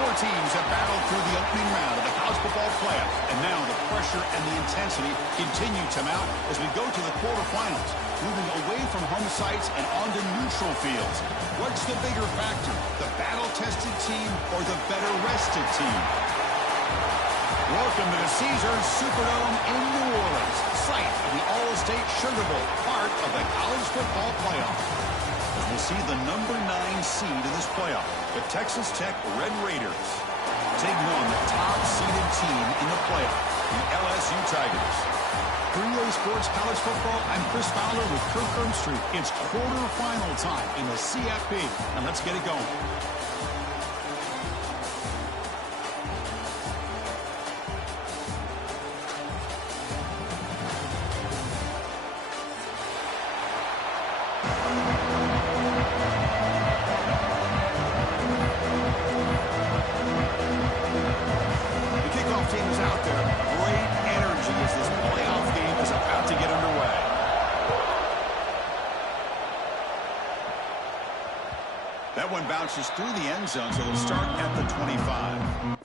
Four teams have battled through the opening round of the college football playoff, and now the pressure and the intensity continue to mount as we go to the quarterfinals, moving away from home sites and onto neutral fields. What's the bigger factor, the battle-tested team or the better-rested team? Welcome to the Caesars Superdome in New Orleans, site of the All-State Sugar Bowl, part of the college football playoff. As we'll see the number 9 seed in this playoff, the Texas Tech Red Raiders, taking on the top-seeded team in the playoff, the LSU Tigers. For EA Sports College Football, I'm Chris Fowler with Kirk Herbstreit. It's quarterfinal time in the CFP, and let's get it going. That one bounces through the end zone, so they'll start at the 25.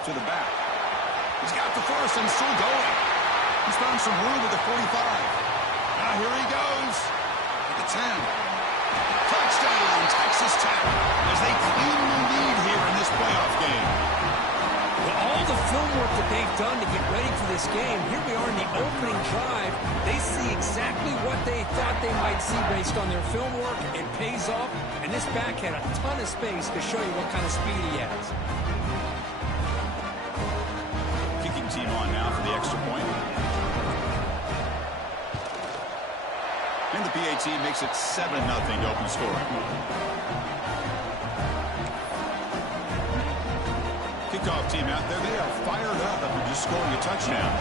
To the back. He's got the first and still going. He's found some room at the 45. Now here he goes. At the 10. Touchdown, Texas Tech, as they clean the lead here in this playoff game. With all the film work that they've done to get ready for this game, here we are in the opening drive. They see exactly what they thought they might see based on their film work. It pays off, and this back had a ton of space to show you what kind of speed he has. Team on now for the extra point. And the PAT makes it 7-0 to open scoring. Kickoff team out there, they are fired up after just scoring a touchdown.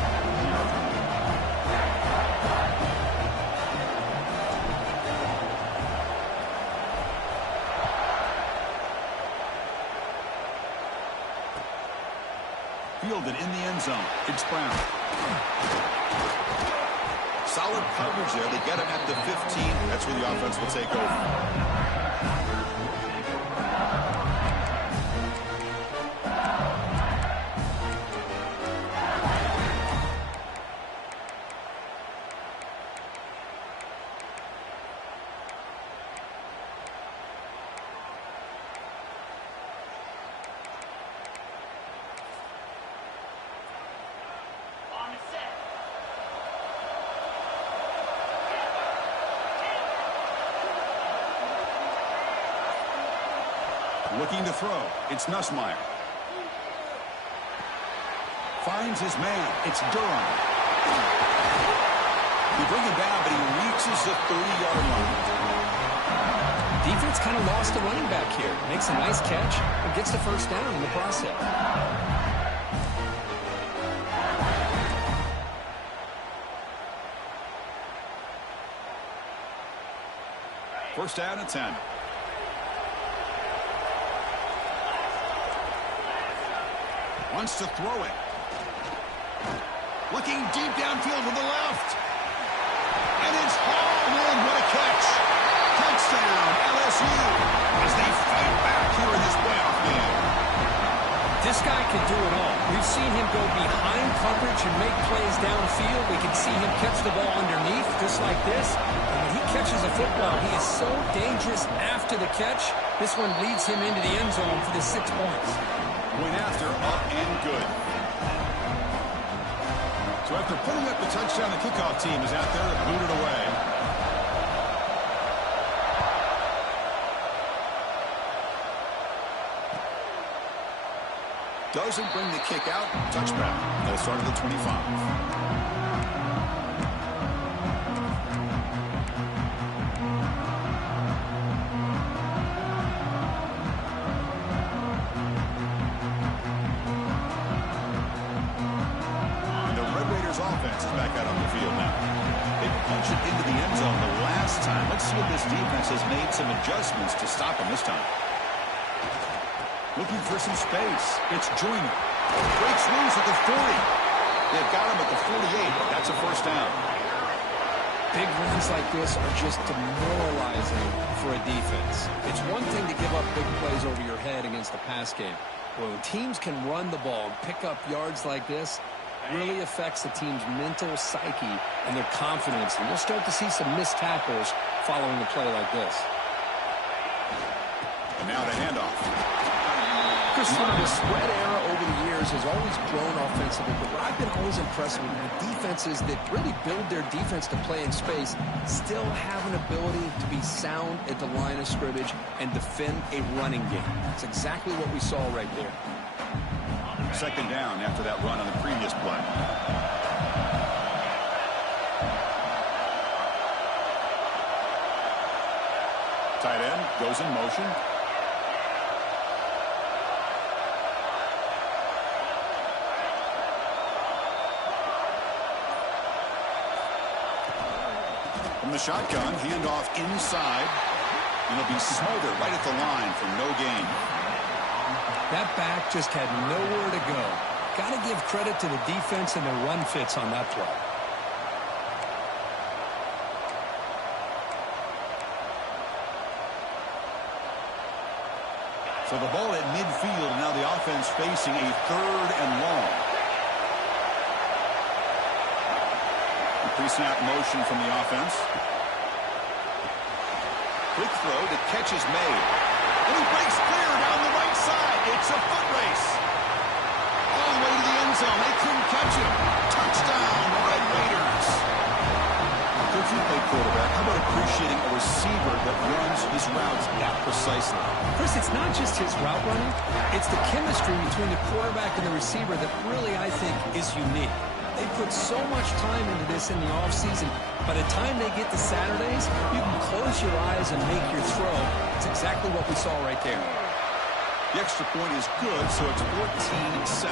Fielded in the end zone. It's Brown. Solid coverage there. They get him at the 15. That's where the offense will take over. Looking to throw. It's Nussmeier. Finds his man. It's Durham. He brings him down, but he reaches the 30-yard line. Defense kind of lost a running back here. Makes a nice catch and gets the first down in the process. First down at 10. Wants to throw it. Looking deep downfield to the left. And it's hauled in. What a catch. Touchdown, LSU, as they fight back here in this playoff game. This This guy can do it all. We've seen him go behind coverage and make plays downfield. We can see him catch the ball underneath, just like this. And when he catches a football, he is so dangerous after the catch. This one leads him into the end zone for the 6 points. Went after, up and good. So after putting up the touchdown, the kickoff team is out there to boot it away. Doesn't bring the kick out. Touchback. They'll start at the 25. Offense is back out on the field now. They punched it into the end zone the last time. Let's see if this defense has made some adjustments to stop them this time. Looking for some space. It's Joyner. Breaks loose at the 40. They've got him at the 48. That's a first down. Big runs like this are just demoralizing for a defense. It's one thing to give up big plays over your head against the pass game. When teams can run the ball and pick up yards like this, really affects the team's mental psyche and their confidence. And you'll start to see some missed tackles following a play like this. And now the handoff. Chris, the spread era over the years has always grown offensively, but what I've been always impressed with are defenses that really build their defense to play in space still have an ability to be sound at the line of scrimmage and defend a running game. That's exactly what we saw right there. Second down after that run on the previous play. Tight end goes in motion. From the shotgun, handoff inside. And it'll be Smolder right at the line for no gain. That back just had nowhere to go. Got to give credit to the defense and their run fits on that play. So the ball at midfield, and now the offense facing a 3rd and long. The pre-snap motion from the offense. Quick throw, the catch is made. And he breaks clear down the right side. It's a foot race. All the way to the end zone. They couldn't catch him. Touchdown, Red Raiders. If you play quarterback, how about appreciating a receiver that runs his routes that precisely? Chris, it's not just his route running. It's the chemistry between the quarterback and the receiver that really, I think, is unique. They put so much time into this in the offseason. By the time they get to Saturdays, you can close your eyes and make your throw. It's exactly what we saw right there. The extra point is good, so it's 14-7.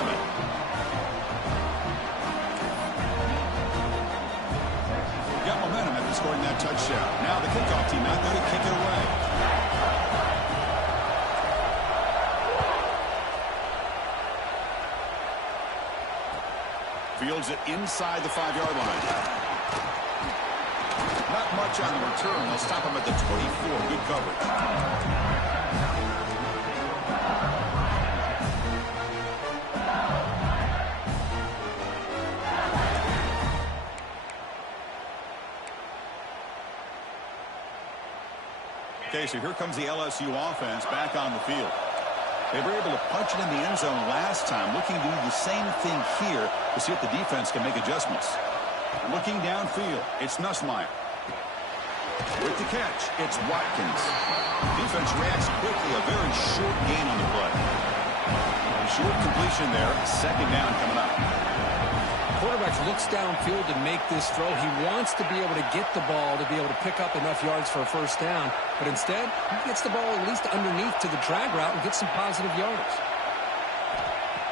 Got momentum after scoring that touchdown. Now the kickoff team out there to kick it away. Fields it inside the 5-yard line. Not much on the return. They'll stop him at the 24. Good coverage. Okay, so here comes the LSU offense back on the field. They were able to punch it in the end zone last time, looking to do the same thing here to see if the defense can make adjustments. Looking downfield, it's Nussmeier. With the catch, it's Watkins. Defense reacts quickly, a very short gain on the play. Short completion there, second down coming up. Quarterback looks downfield to make this throw. He wants to be able to get the ball to be able to pick up enough yards for a first down. But instead, he gets the ball at least underneath to the drag route and gets some positive yardage.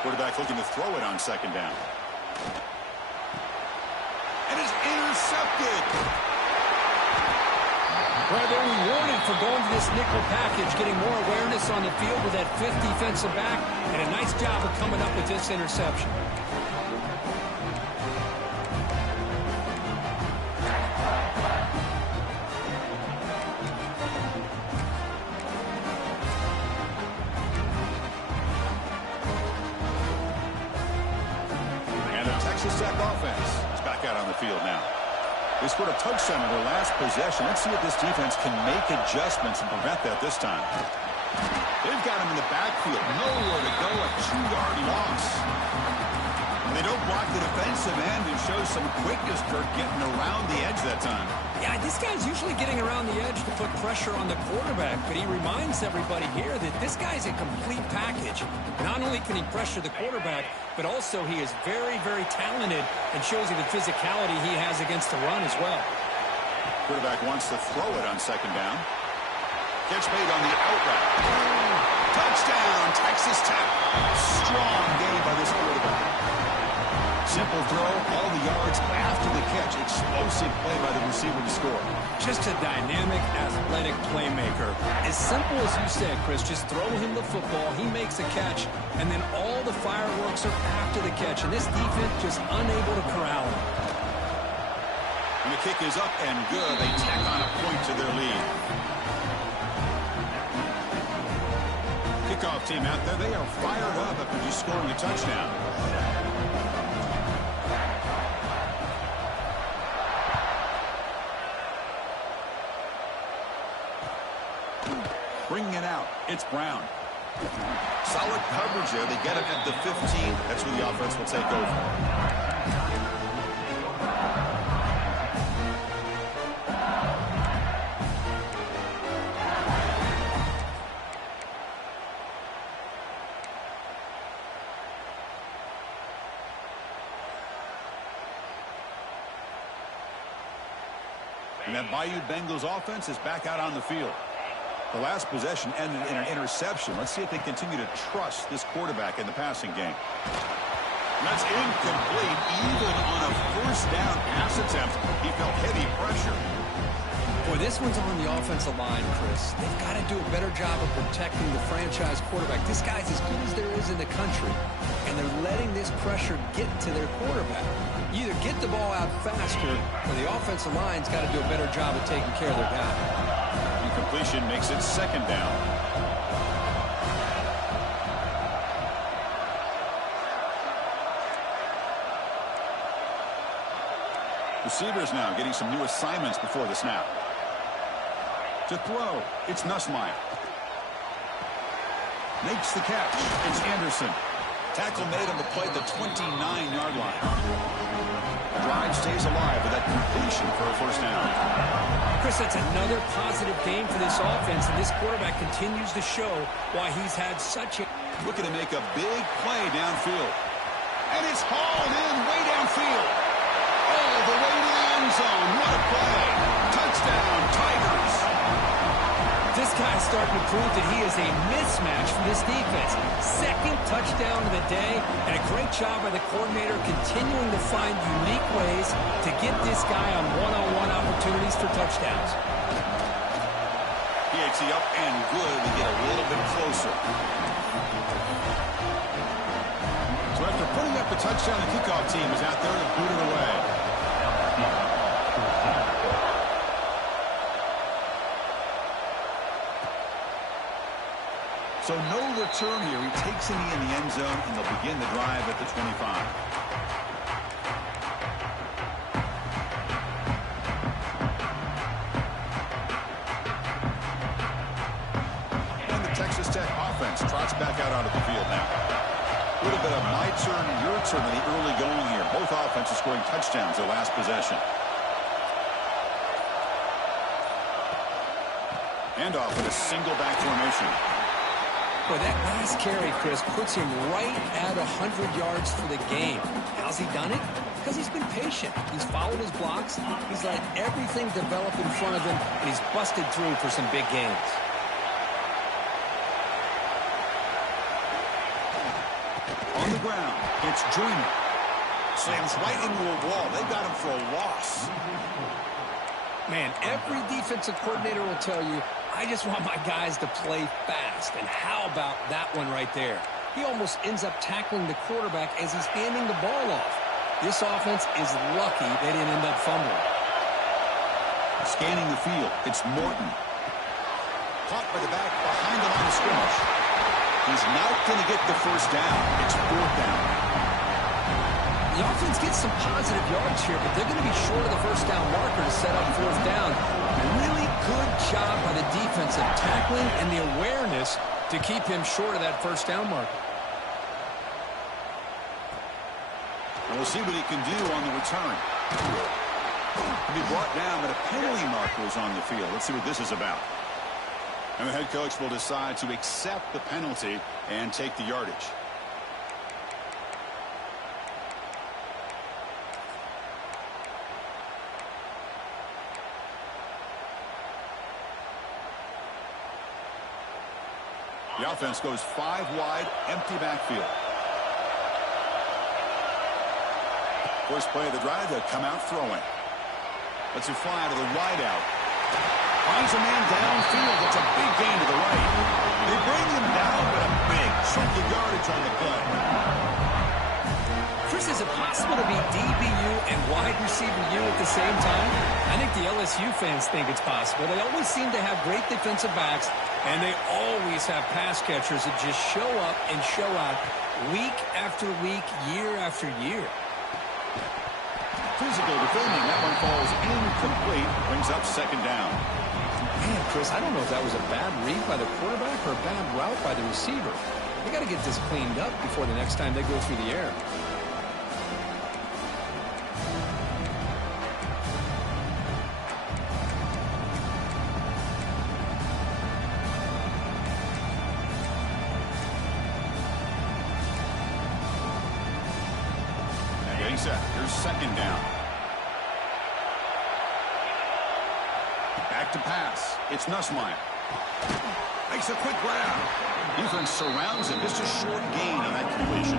Quarterback looking to throw it on second down. And it's intercepted. Right, they're rewarded for going to this nickel package, getting more awareness on the field with that 5th defensive back, and a nice job of coming up with this interception. Texas Tech offense is back out on the field now. They scored a touchdown in their last possession. Let's see if this defense can make adjustments and prevent that this time. They've got him in the backfield. Nowhere to go. A 2-yard loss. They don't block the defensive end and show some quickness for getting around the edge that time. Yeah, this guy's usually getting around the edge to put pressure on the quarterback, but he reminds everybody here that this guy's a complete package. Not only can he pressure the quarterback, but also he is very, very talented and shows you the physicality he has against the run as well. Quarterback wants to throw it on second down. Catch made on the out route. Touchdown, Texas Tech. Strong game by this quarterback. Simple throw, all the yards after the catch. Explosive play by the receiver to score. Just a dynamic, athletic playmaker. As simple as you said, Chris, just throw him the football, he makes a catch, and then all the fireworks are after the catch. And this defense just unable to corral him. And the kick is up and good. They tack on a point to their lead. Kickoff team out there, they are fired up after just scoring a touchdown. Bringing it out, it's Brown. Solid coverage there. They get it at the 15. That's where the offense will take over. And that Bayou Bengals offense is back out on the field. The last possession ended in an interception. Let's see if they continue to trust this quarterback in the passing game. And that's incomplete. Even on a first down pass attempt, he felt heavy pressure. Boy, this one's on the offensive line, Chris. They've got to do a better job of protecting the franchise quarterback. This guy's as good as there is in the country, and they're letting this pressure get to their quarterback. You either get the ball out faster, or the offensive line's got to do a better job of taking care of their guy. Completion makes it second down. Receivers now getting some new assignments before the snap. To throw, it's Nussmeier. Makes the catch. It's Anderson. Tackle made on the play at the 29-yard line. Drive stays alive with that completion for a first down. Chris, that's another positive game for this offense, and this quarterback continues to show why he's had such a... Looking to make a big play downfield. And it's hauled in way downfield. All the way to the end zone. What a play. Touchdown, Tigers. This guy's starting to prove that he is a mismatch for this defense. Second touchdown of the day, and a great job by the coordinator continuing to find unique ways to get this guy on one-on-one opportunities for touchdowns. PHC up and good. We get a little bit closer. So after putting up a touchdown, the kickoff team is out there to boot it away. So no return here. He takes it in the end zone, and they'll begin the drive at the 25. And the Texas Tech offense trots back out onto the field now. A little bit of my turn, your turn in the early going here. Both offenses scoring touchdowns their last possession. Handoff in a single back formation. Boy, that last carry, Chris, puts him right at 100 yards for the game. How's he done it? Because he's been patient. He's followed his blocks. He's let everything develop in front of him, and he's busted through for some big gains. On the ground, it's Joyner. Slams right into a wall. They got him for a loss. Man, every defensive coordinator will tell you, I just want my guys to play fast. And how about that one right there? He almost ends up tackling the quarterback as he's handing the ball off. This offense is lucky they didn't end up fumbling. Scanning the field, it's Morton. Caught by the back behind the line of scrimmage. He's not going to get the first down. It's fourth down. The offense gets some positive yards here, but they're going to be short of the first down marker to set up fourth down. Really good job by the defensive tackling and the awareness to keep him short of that first down marker. And we'll see what he can do on the return. He'll be brought down, but a penalty marker is on the field. Let's see what this is about. And the head coach will decide to accept the penalty and take the yardage. The offense goes 5 wide, empty backfield. First play of the drive, they'll come out throwing. Let's it fly to the wide out. Finds a man downfield. That's a big gain to the right. They bring him down, but a big chunk of yardage on the play. Chris, is it possible to be DBU and wide receiver U at the same time? I think the LSU fans think it's possible. They always seem to have great defensive backs, and they always have pass catchers that just show up and show out week after week, year after year. Physical defending. That one falls incomplete. Brings up second down. Man, Chris, I don't know if that was a bad read by the quarterback or a bad route by the receiver. They got to get this cleaned up before the next time they go through the air. Here's second down. Back to pass. It's Nussmeier. Makes a quick grab. Defense surrounds him. Just a short gain on that completion.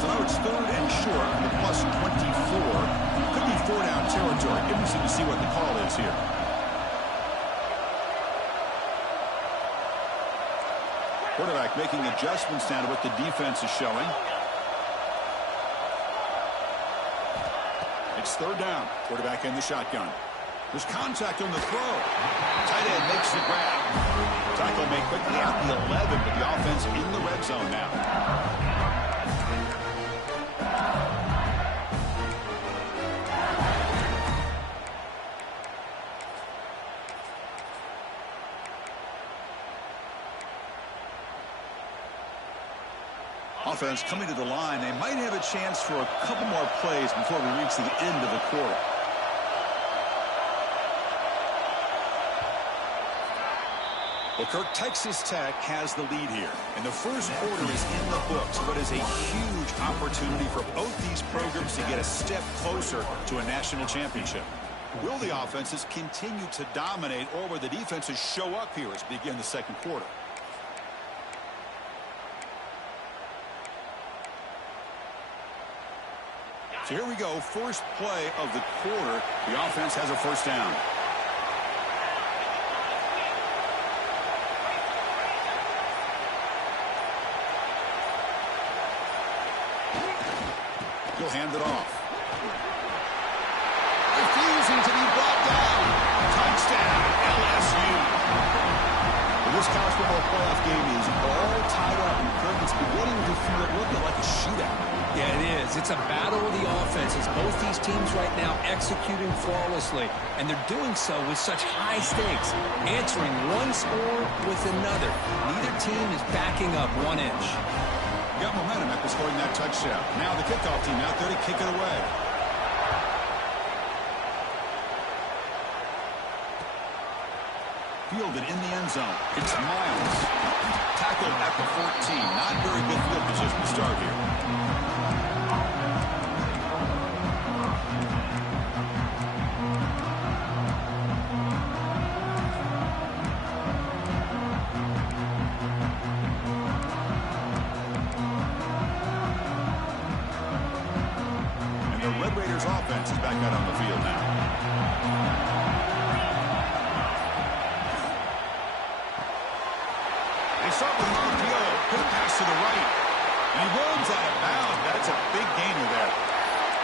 So now it's third and short on the plus 24. Could be 4-down territory. Interesting to see what the call is here. Quarterback making adjustments down to what the defense is showing. It's third down. Quarterback in the shotgun. There's contact on the throw. Tight end makes the grab. Tackle made quickly out the 11, but the offense in the red zone now. Offense coming to the line. They might have a chance for a couple more plays before we reach the end of the quarter. Well, Kirk, Texas Tech has the lead here. And the first quarter is in the books, but is a huge opportunity for both these programs to get a step closer to a national championship. Will the offenses continue to dominate, or will the defenses show up here as we begin the second quarter? So here we go, first play of the quarter. The offense has a first down. He'll hand it off. Refusing to be brought down. Touchdown, LSU. This college football playoff game is all tied up, and Kirk's beginning to feel it looking like a shootout. Yeah, it is. It's a battle of the offenses. Both these teams right now executing flawlessly, and they're doing so with such high stakes, answering one score with another. Neither team is backing up 1 inch. Got momentum after scoring that touchdown. Now the kickoff team out there to kick it away. Fielded in the end zone. It's Miles. Tackled at the 14. Not very good field position to start here. And the Red Raiders offense is back out on the field now. Start with an RPO. Good pass to the right. And he runs out of bounds. That's a big gainer there.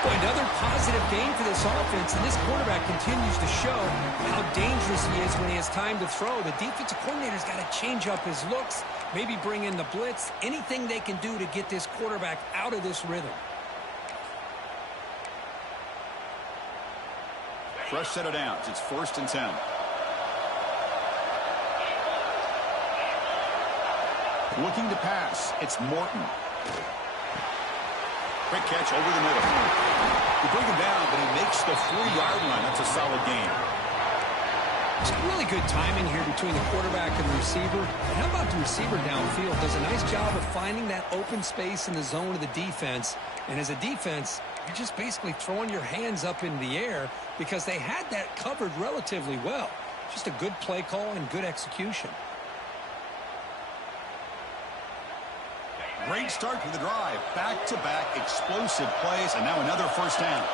Boy, another positive gain for this offense, and this quarterback continues to show how dangerous he is when he has time to throw. The defensive coordinator's got to change up his looks, maybe bring in the blitz, anything they can do to get this quarterback out of this rhythm. Fresh set of downs. It's 1st and 10. Looking to pass. It's Morton. Quick catch over the middle. You bring him down, but he makes the 4-yard line. That's a solid gain. It's really good timing here between the quarterback and the receiver. And how about the receiver downfield? Does a nice job of finding that open space in the zone of the defense. And as a defense, you're just basically throwing your hands up in the air because they had that covered relatively well. Just a good play call and good execution. Great start to the drive. Back-to-back explosive plays, and now another 1st down.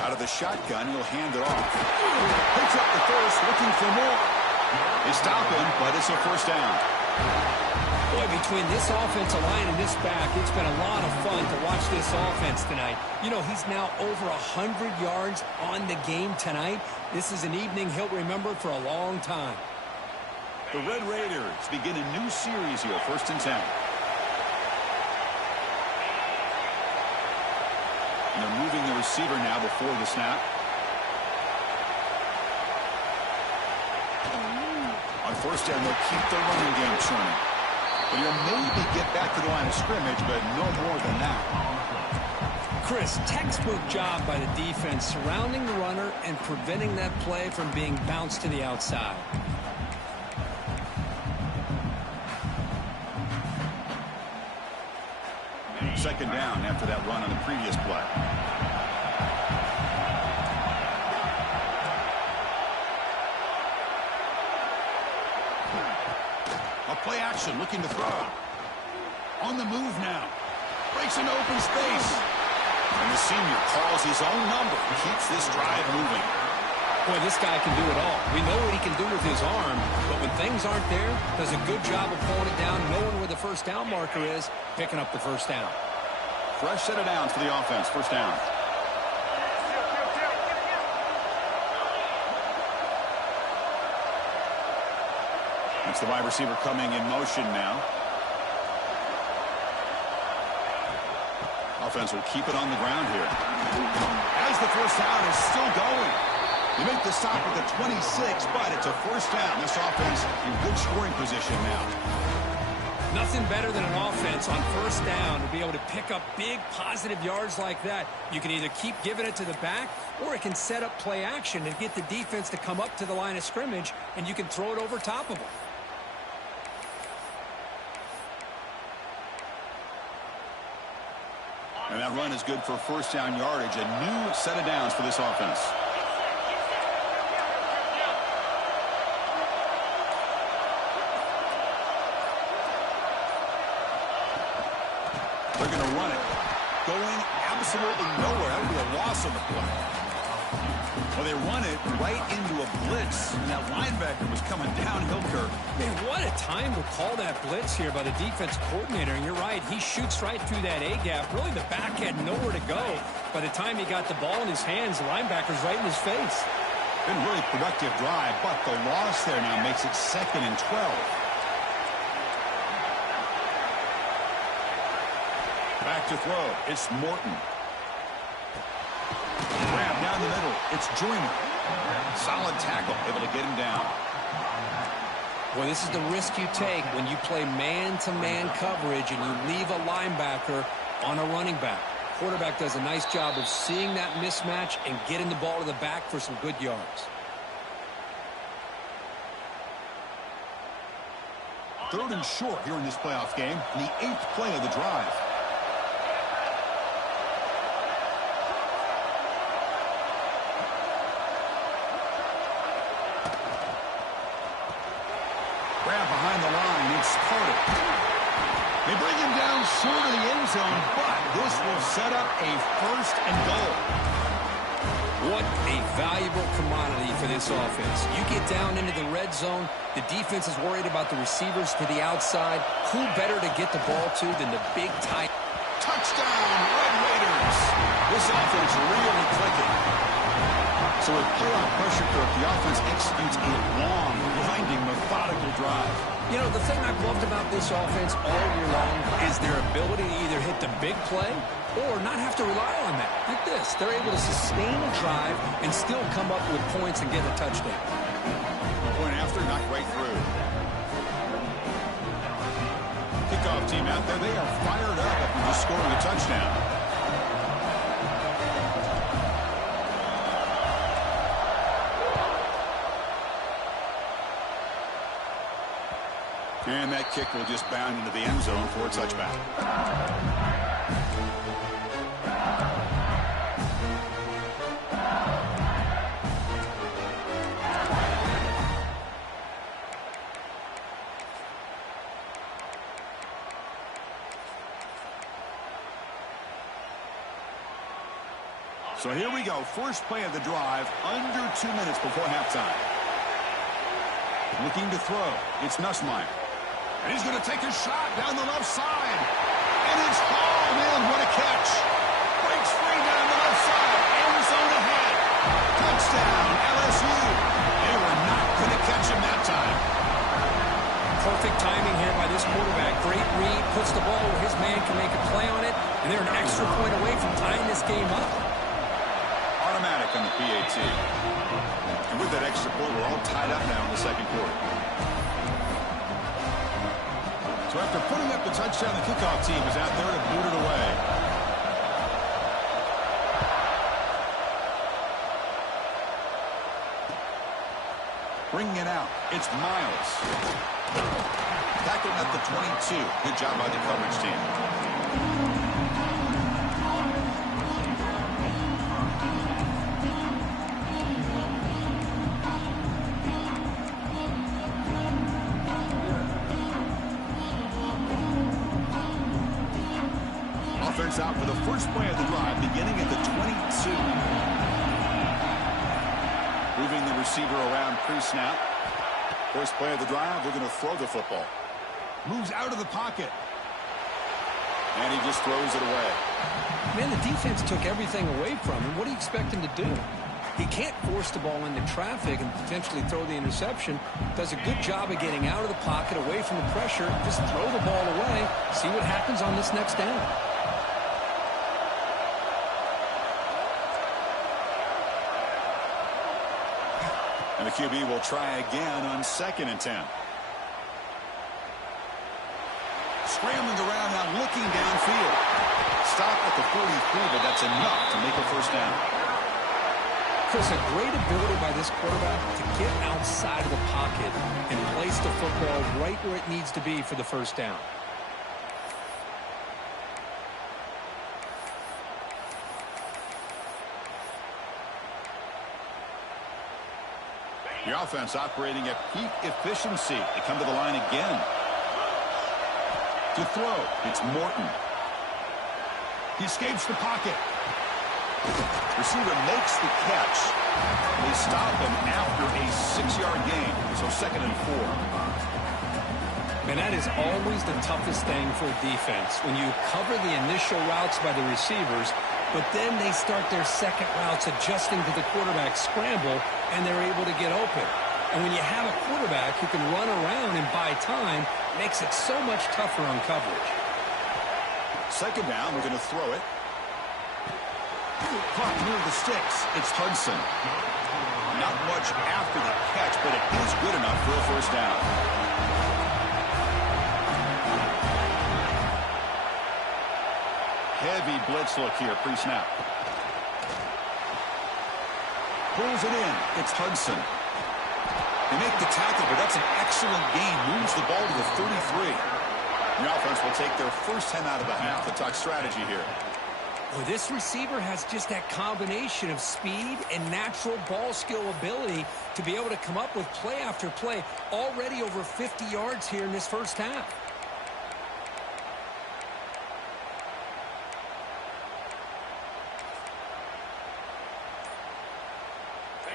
Out of the shotgun, he'll hand it off. Picks up the first, looking for more. They stop him, but it's a 1st down. Boy, between this offensive line and this back, it's been a lot of fun to watch this offense tonight. You know, he's now over 100 yards on the game tonight. This is an evening he'll remember for a long time. The Red Raiders begin a new series here, 1st and 10. And they're moving the receiver now before the snap. On 1st down, they'll keep the running game churning. But he'll maybe get back to the line of scrimmage, but no more than that. Chris, textbook job by the defense surrounding the runner and preventing that play from being bounced to the outside. Second down after that run on the previous play. A play action, looking to throw. On the move now. Breaks into open space. And the senior calls his own number. Keeps this drive moving. Boy, this guy can do it all. We know what he can do with his arm, but when things aren't there, does a good job of pulling it down, knowing where the 1st down marker is, picking up the 1st down. Fresh set of downs for the offense. 1st down. It's the wide receiver coming in motion now. Offense will keep it on the ground here. As the 1st down is still going. They make the stop at the 26, but it's a 1st down. This offense in good scoring position now. Nothing better than an offense on 1st down to be able to pick up big positive yards like that. You can either keep giving it to the back, or it can set up play action and get the defense to come up to the line of scrimmage, and you can throw it over top of them. And that run is good for 1st down yardage. A new set of downs for this offense. They're going to run it. Going absolutely nowhere. That would be a loss on the play. Well, they run it right into a blitz. And that linebacker was coming downhill, Kirk. Man, what a time to call that blitz here by the defense coordinator. And you're right, he shoots right through that A-gap. Really, the back had nowhere to go. By the time he got the ball in his hands, the linebacker's right in his face. Been a really productive drive, but the loss there now makes it 2nd and 12. Back to throw. It's Morton. Grab down the middle. It's Joyner. Solid tackle. Able to get him down. Well, this is the risk you take when you play man-to-man coverage and you leave a linebacker on a running back. Quarterback does a nice job of seeing that mismatch and getting the ball to the back for some good yards. 3rd and short here in this playoff game. The 8th play of the drive. Grab behind the line. It's Carter. They bring him down short of the end zone, but this will set up a 1st and goal. What a valuable commodity for this offense. You get down into the red zone, the defense is worried about the receivers to the outside. Who better to get the ball to than the big tight? Touchdown, Red Raiders. This offense really clicking. So with pull-out pressure cook, the offense executes a long, grinding, methodical drive. You know, the thing I've loved about this offense all year long is their ability to either hit the big play or not have to rely on that. Like this, they're able to sustain a drive and still come up with points and get a touchdown. Point after, knocked right through. Kickoff team out there, they are fired up after just scoring a touchdown. And that kick will just bound into the end zone for a touchback. So here we go. First play of the drive, under 2 minutes before halftime. Looking to throw. It's Nussmeier. And he's going to take a shot down the left side. And it's hauled in. What a catch. Breaks free down the left side. End zone ahead. Touchdown, LSU. They were not going to catch him that time. Perfect timing here by this quarterback. Great read. Puts the ball where his man can make a play on it. And they're an extra point away from tying this game up. Automatic on the PAT. And with that extra point, we're all tied up now in the second quarter. So after putting up the touchdown, the kickoff team is out there to boot it away. Bringing it out, it's Miles. Tackled at the 22. Good job by the coverage team. Offense out for the first play of the drive, beginning at the 22. Moving the receiver around pre-snap. First play of the drive, they're going to throw the football. Moves out of the pocket. And he just throws it away. Man, the defense took everything away from him. What do you expect him to do? He can't force the ball into traffic and potentially throw the interception. Does a good job of getting out of the pocket, away from the pressure. Just throw the ball away. See what happens on this next down. And the QB will try again on 2nd and 10. Scrambling around now, looking downfield. Stop at the 43, but that's enough to make a first down. Chris, a great ability by this quarterback to get outside of the pocket and place the football right where it needs to be for the first down. The offense operating at peak efficiency. They come to the line again. To throw, it's Morton. He escapes the pocket. Receiver makes the catch. They stop him after a 6-yard gain. So 2nd and 4. And that is always the toughest thing for a defense. When you cover the initial routes by the receivers, but then they start their second routes adjusting to the quarterback scramble, and they're able to get open. And when you have a quarterback who can run around and buy time, it makes it so much tougher on coverage. 2nd down, we're going to throw it. Caught near the sticks. It's Hudson. Not much after the catch, but it is good enough for a first down. Heavy blitz look here, pre-snap. Pulls it in. It's Hudson. They make the tackle, but that's an excellent gain. Moves the ball to the 33. The offense will take their first 10 out of the half. The talk strategy here. Well, this receiver has just that combination of speed and natural ball skill ability to be able to come up with play after play. Already over 50 yards here in this first half.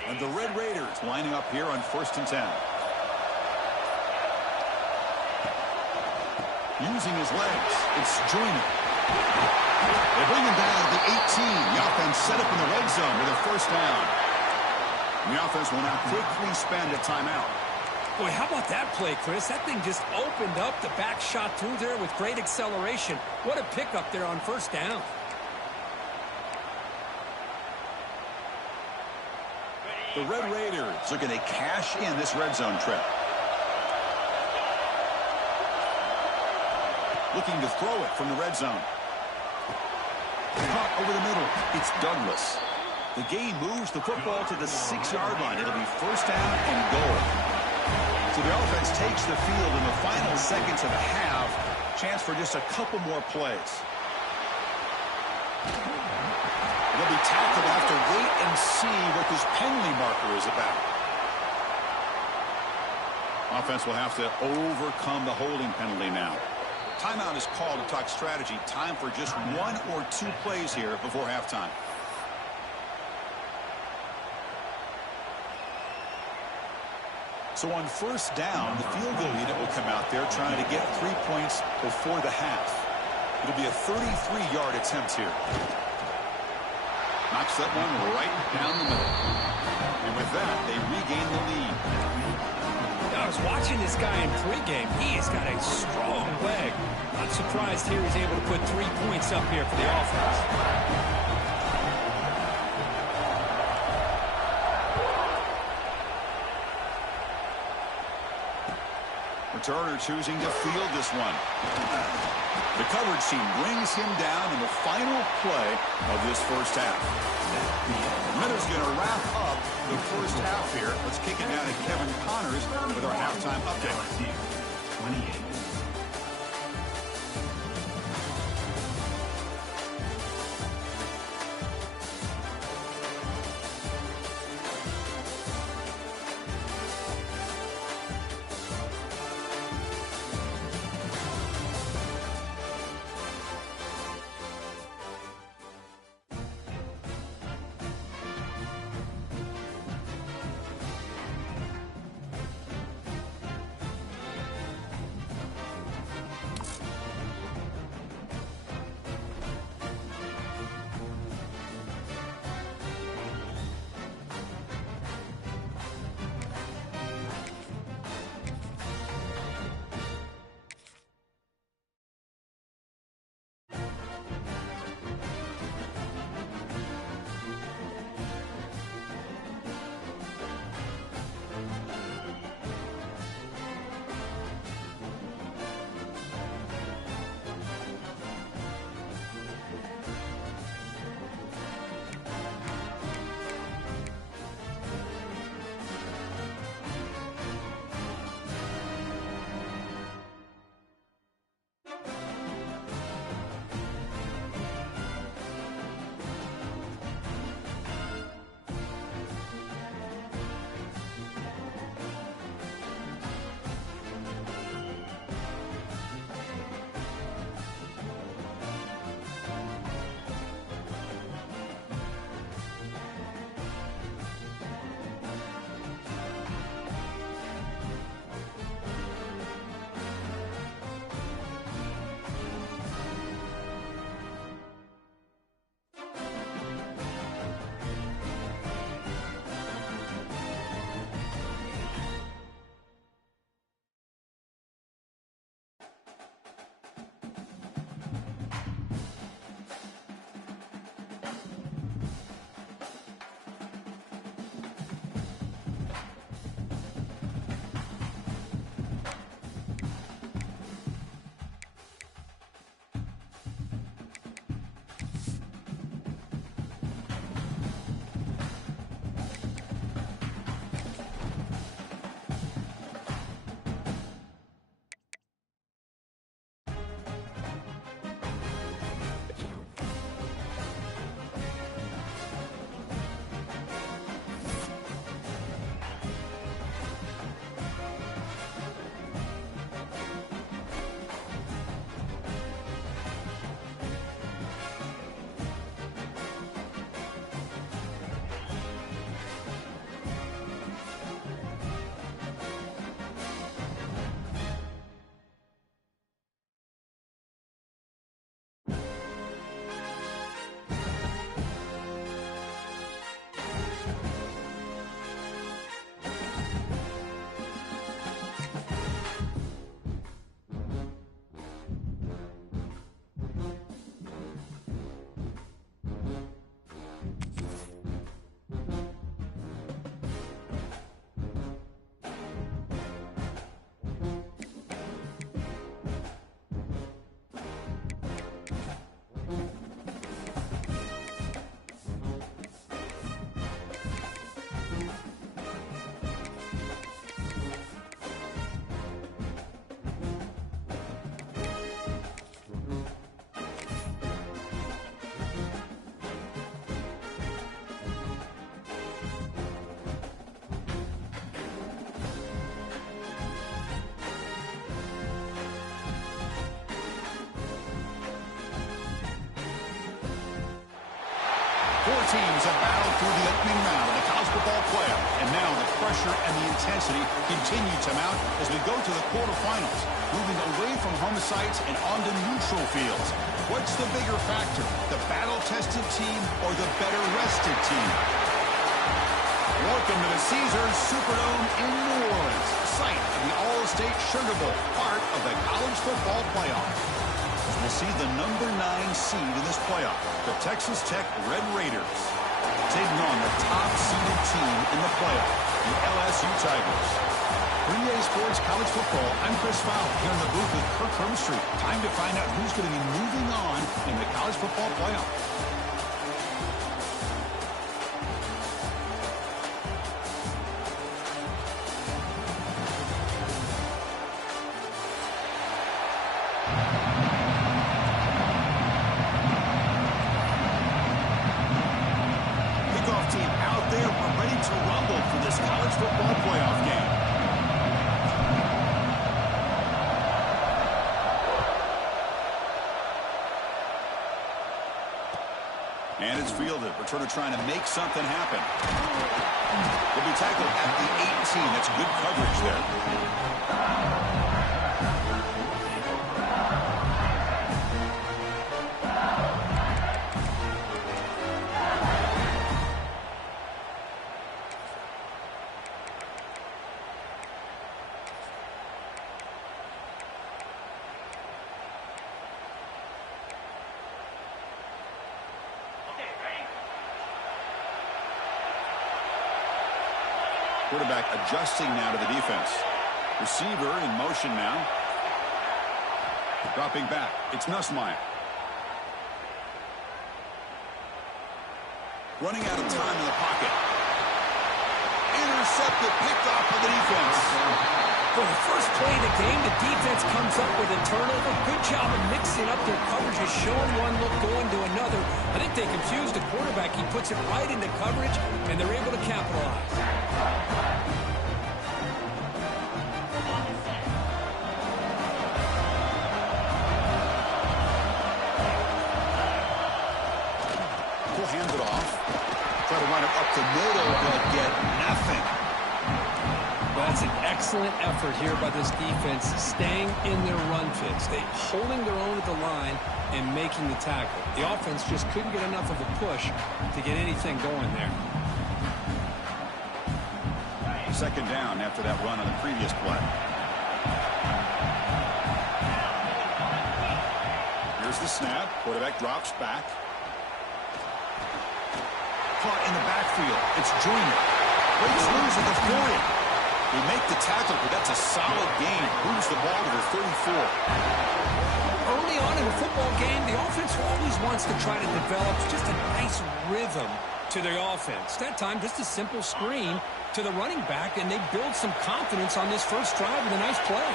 And the Red Raiders lining up here on 1st and 10. Using his legs, it's Joyner. They bring him down to the 18. The offense set up in the red zone with a first down. And the offense will now quickly spend a timeout. Boy, how about that play, Chris? That thing just opened up. The back shot through there with great acceleration. What a pickup there on first down. The Red Raiders are going to cash in this red zone trip. Looking to throw it from the red zone. Caught over the middle. It's Douglas. The gain moves the football to the 6-yard line. It'll be first down and goal. So the offense takes the field in the final seconds of the half. Chance for just a couple more plays. They'll be tackled. They'll have to wait and see what this penalty marker is about. Offense will have to overcome the holding penalty now. Timeout is called to talk strategy. Time for just 1 or 2 plays here before halftime. So on first down, the field goal unit will come out there trying to get 3 points before the half. It'll be a 33-yard attempt here. Knocks that one right down the middle. And with that, they regain the lead. I was watching this guy in pregame. He has got a strong leg. Not surprised here he's able to put 3 points up here for the offense. Returner choosing to field this one. The coverage team brings him down in the final play of this first half. Miller's going to wrap up the first half here. Let's kick it down to Kevin Connors with our halftime update. 28. Four teams have battled through the opening round of the college football playoff, and now the pressure and the intensity continue to mount as we go to the quarterfinals, moving away from home sites and onto neutral fields. What's the bigger factor, the battle-tested team or the better-rested team? Welcome to the Caesars Superdome in New Orleans, site of the All-State Sugar Bowl, part of the college football playoff. We'll see the number 9 seed in this playoff, the Texas Tech Red Raiders, taking on the top-seeded team in the playoff, the LSU Tigers. For EA Sports College Football, I'm Chris Fowler here in the booth with Kirk Hermstreet. Time to find out who's going to be moving on in the college football playoff. Team out there, we're ready to rumble for this college football playoff game. And it's fielded. Returner trying to make something happen. Will be tackled at the 18. That's good coverage there. Quarterback adjusting now to the defense. Receiver in motion now. Dropping back. It's Nussmeier. Running out of time in the pocket. Intercepted, picked off by the defense. For the first play of the game, the defense comes up with a turnover. Good job of mixing up their coverages, showing one look, going to another. I think they confused the quarterback. He puts it right into coverage, and they're able to capitalize. Hand it off. Try to run it up the middle, but get nothing. Well, that's an excellent effort here by this defense, staying in their run fits. They holding their own at the line and making the tackle. The offense just couldn't get enough of a push to get anything going there. Second down after that run on the previous play. Here's the snap. Quarterback drops back. Caught in the backfield. It's Joyner. Breaks loose at the 40. They make the tackle, but that's a solid gain. Moves the ball to the 34. Early on in a football game, the offense always wants to try to develop just a nice rhythm to their offense. That time, just a simple screen to the running back, and they build some confidence on this first drive with a nice play.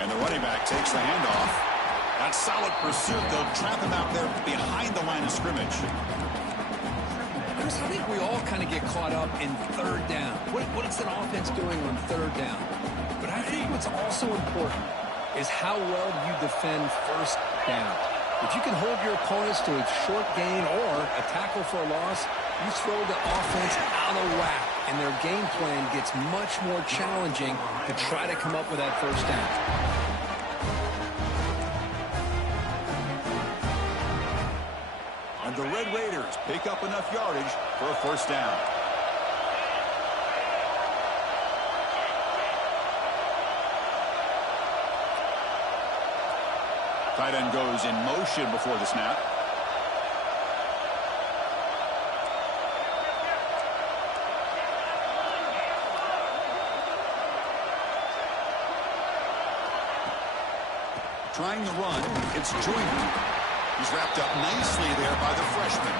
And the running back takes the handoff. That solid pursuit, they'll trap him out there behind the line of scrimmage. Chris, I think we all kind of get caught up in third down. What is an offense doing on third down? But I think what's also important is how well you defend first down. If you can hold your opponents to a short gain or a tackle for a loss, you throw the offense out of whack, and their game plan gets much more challenging to try to come up with that first down. The Red Raiders pick up enough yardage for a first down. Tight end goes in motion before the snap. Trying the run, it's Joyner. He's wrapped up nicely there by the freshman.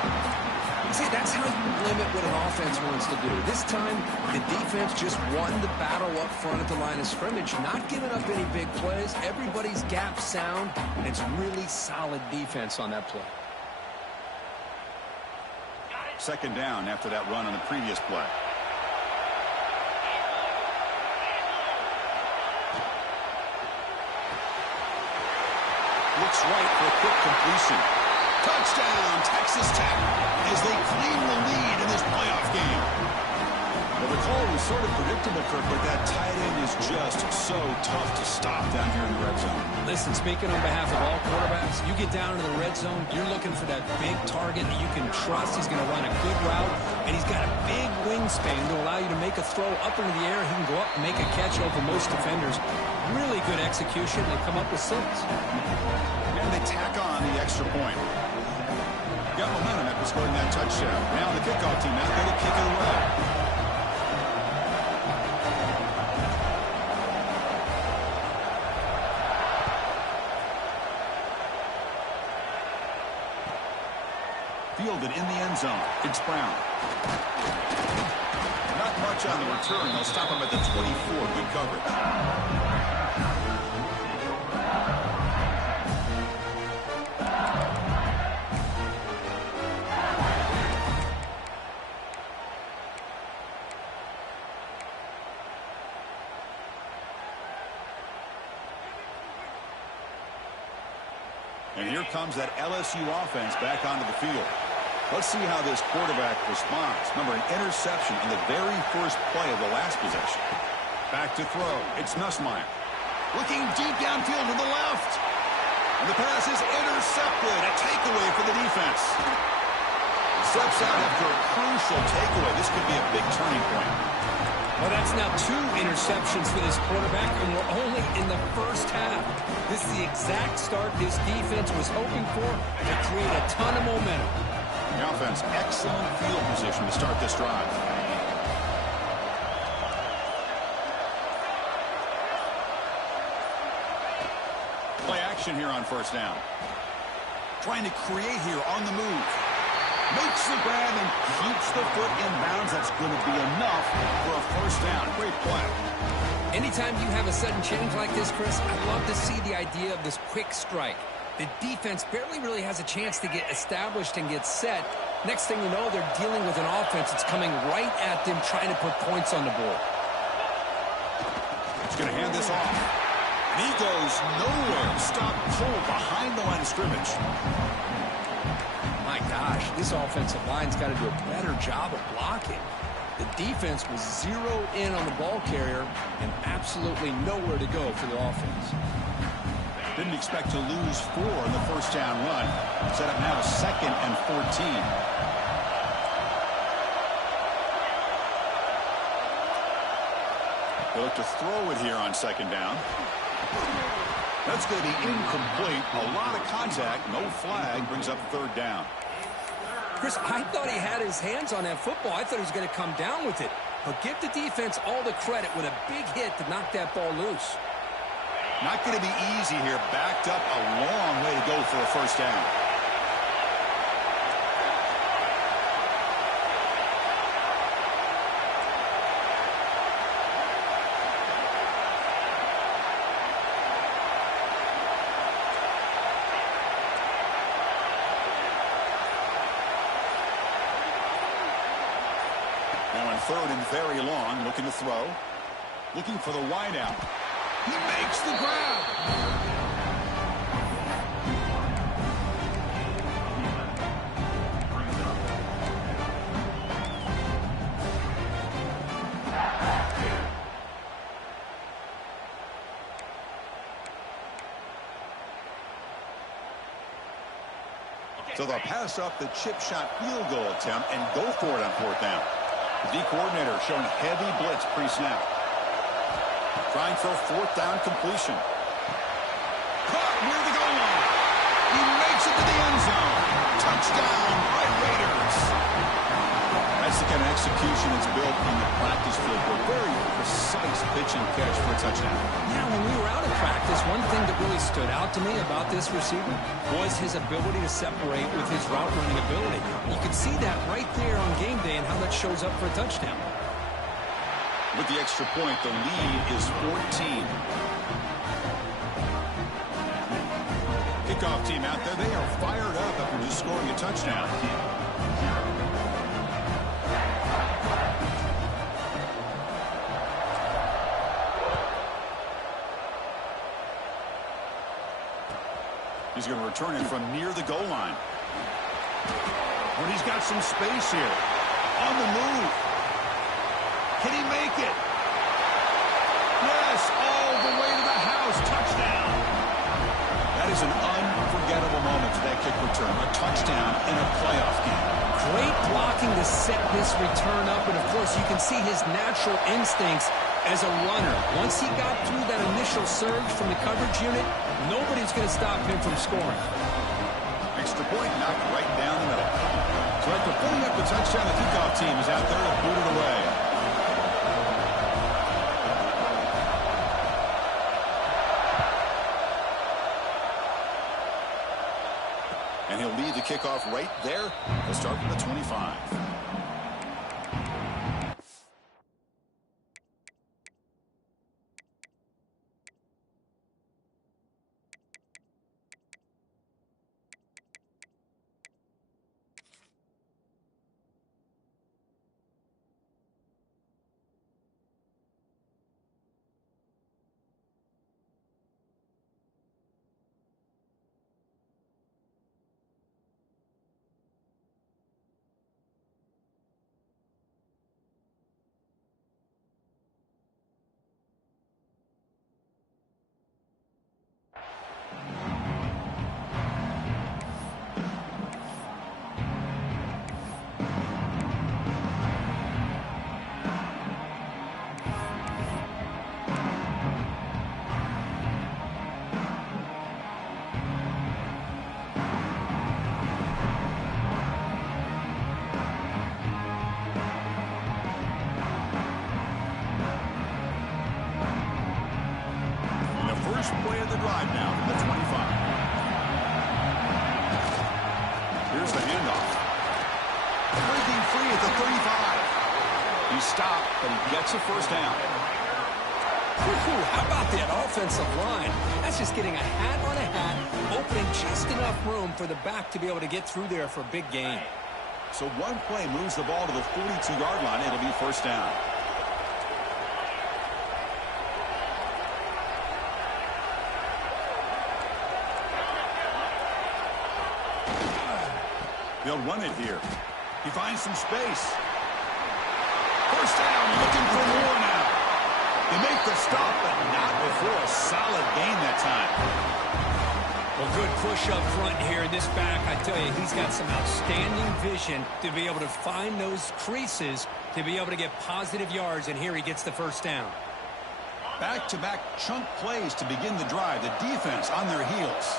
See, that's how you limit what an offense wants to do. This time, the defense just wanting to battle up front at the line of scrimmage, not giving up any big plays. Everybody's gap sound, and it's really solid defense on that play. Second down after that run on the previous play. Looks right for a quick completion. Touchdown, Texas Tech, as they claim the lead in this playoff game. Well, the call was sort of predictable, Kirk, but that tight end is just so tough to stop down here in the red zone. Listen, speaking on behalf of all quarterbacks, you get down into the red zone, you're looking for that big target that you can trust. He's going to run a good route, and he's got a big wingspan to allow you to make a throw up into the air. He can go up and make a catch over most defenders. Really good execution. They come up with 6. And they tack on the extra point. Got momentum after scoring that touchdown. Now the kickoff team out there to kick it away. Fielded in the end zone. It's Brown. Not much on the return. They'll stop him at the 24. Good coverage. And here comes that LSU offense back onto the field. Let's see how this quarterback responds. Remember, an interception on the very first play of the last possession. Back to throw. It's Nussmeier. Looking deep downfield to the left. And the pass is intercepted. A takeaway for the defense. Steps out after a crucial takeaway. This could be a big turning point. Well, that's now 2 interceptions for this quarterback, and we're only in the first half. This is the exact start this defense was hoping for to create a ton of momentum. The offense, excellent field position to start this drive. Play action here on first down. Trying to create here on the move. Makes the grab and keeps the foot in bounds. That's going to be enough for a first down. Great play. Anytime you have a sudden change like this, Chris, I love to see the idea of this quick strike. The defense barely really has a chance to get established and get set. Next thing you know, they're dealing with an offense that's coming right at them, trying to put points on the board. He's going to hand this off. And he goes nowhere. Stop cold behind the line of scrimmage. My gosh, this offensive line's got to do a better job of blocking. The defense was zeroed in on the ball carrier and absolutely nowhere to go for the offense. Didn't expect to lose 4 in the first down run. Set up now 2nd and 14. They look to throw it here on 2nd down. That's going to be incomplete. A lot of contact. No flag. Brings up 3rd down. Chris, I thought he had his hands on that football. I thought he was going to come down with it. But give the defense all the credit with a big hit to knock that ball loose. Not going to be easy here. Backed up a long way to go for a first down. Now in 3rd and very long, looking to throw. Looking for the wide out. He makes the grab. So they'll pass up the chip shot field goal attempt and go for it on 4th down. The D coordinator showing heavy blitz pre-snap. Trying for a 4th down completion. Caught near the goal line. He makes it to the end zone. Touchdown, Red Raiders. That's the kind of execution that's built on the practice field. A very precise pitch and catch for a touchdown. Yeah, when we were out of practice, one thing that really stood out to me about this receiver was his ability to separate with his route running ability. You can see that right there on game day and how that shows up for a touchdown. With the extra point, the lead is 14. Kickoff team out there. They are fired up after just scoring a touchdown. He's going to return it from near the goal line. When he's got some space here. On the move. Can he make it? Yes, all the way to the house. Touchdown. That is an unforgettable moment for that kick return. A touchdown in a playoff game. Great blocking to set this return up, and of course you can see his natural instincts as a runner. Once he got through that initial surge from the coverage unit, nobody's going to stop him from scoring. Extra point knocked right down the middle. So after pulling up the touchdown, the kickoff team is out there to boot it away. And he'll lead the kickoff right there. He'll start from the 25. Play of the drive now from the 25. Here's the handoff. Breaking free at the 35. He stopped, but he gets a first down. How about that offensive line? That's just getting a hat on a hat, opening just enough room for the back to be able to get through there for a big gain. So one play moves the ball to the 42-yard line. It'll be first down. They'll run it here. He finds some space. First down, looking for more now. They make the stop, but not before a solid gain that time. Well, good push up front here in this back. I tell you, he's got some outstanding vision to be able to find those creases, to be able to get positive yards, and here he gets the first down. Back-to-back chunk plays to begin the drive. The defense on their heels.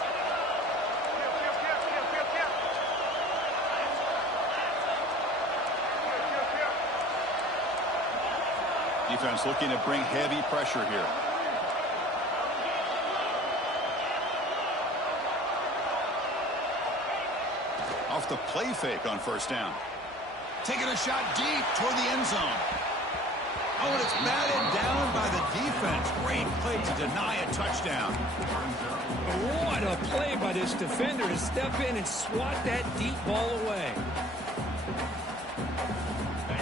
Defense looking to bring heavy pressure here. Off the play fake on first down. Taking a shot deep toward the end zone. Oh, and it's batted down by the defense. Great play to deny a touchdown. What a play by this defender to step in and swat that deep ball away.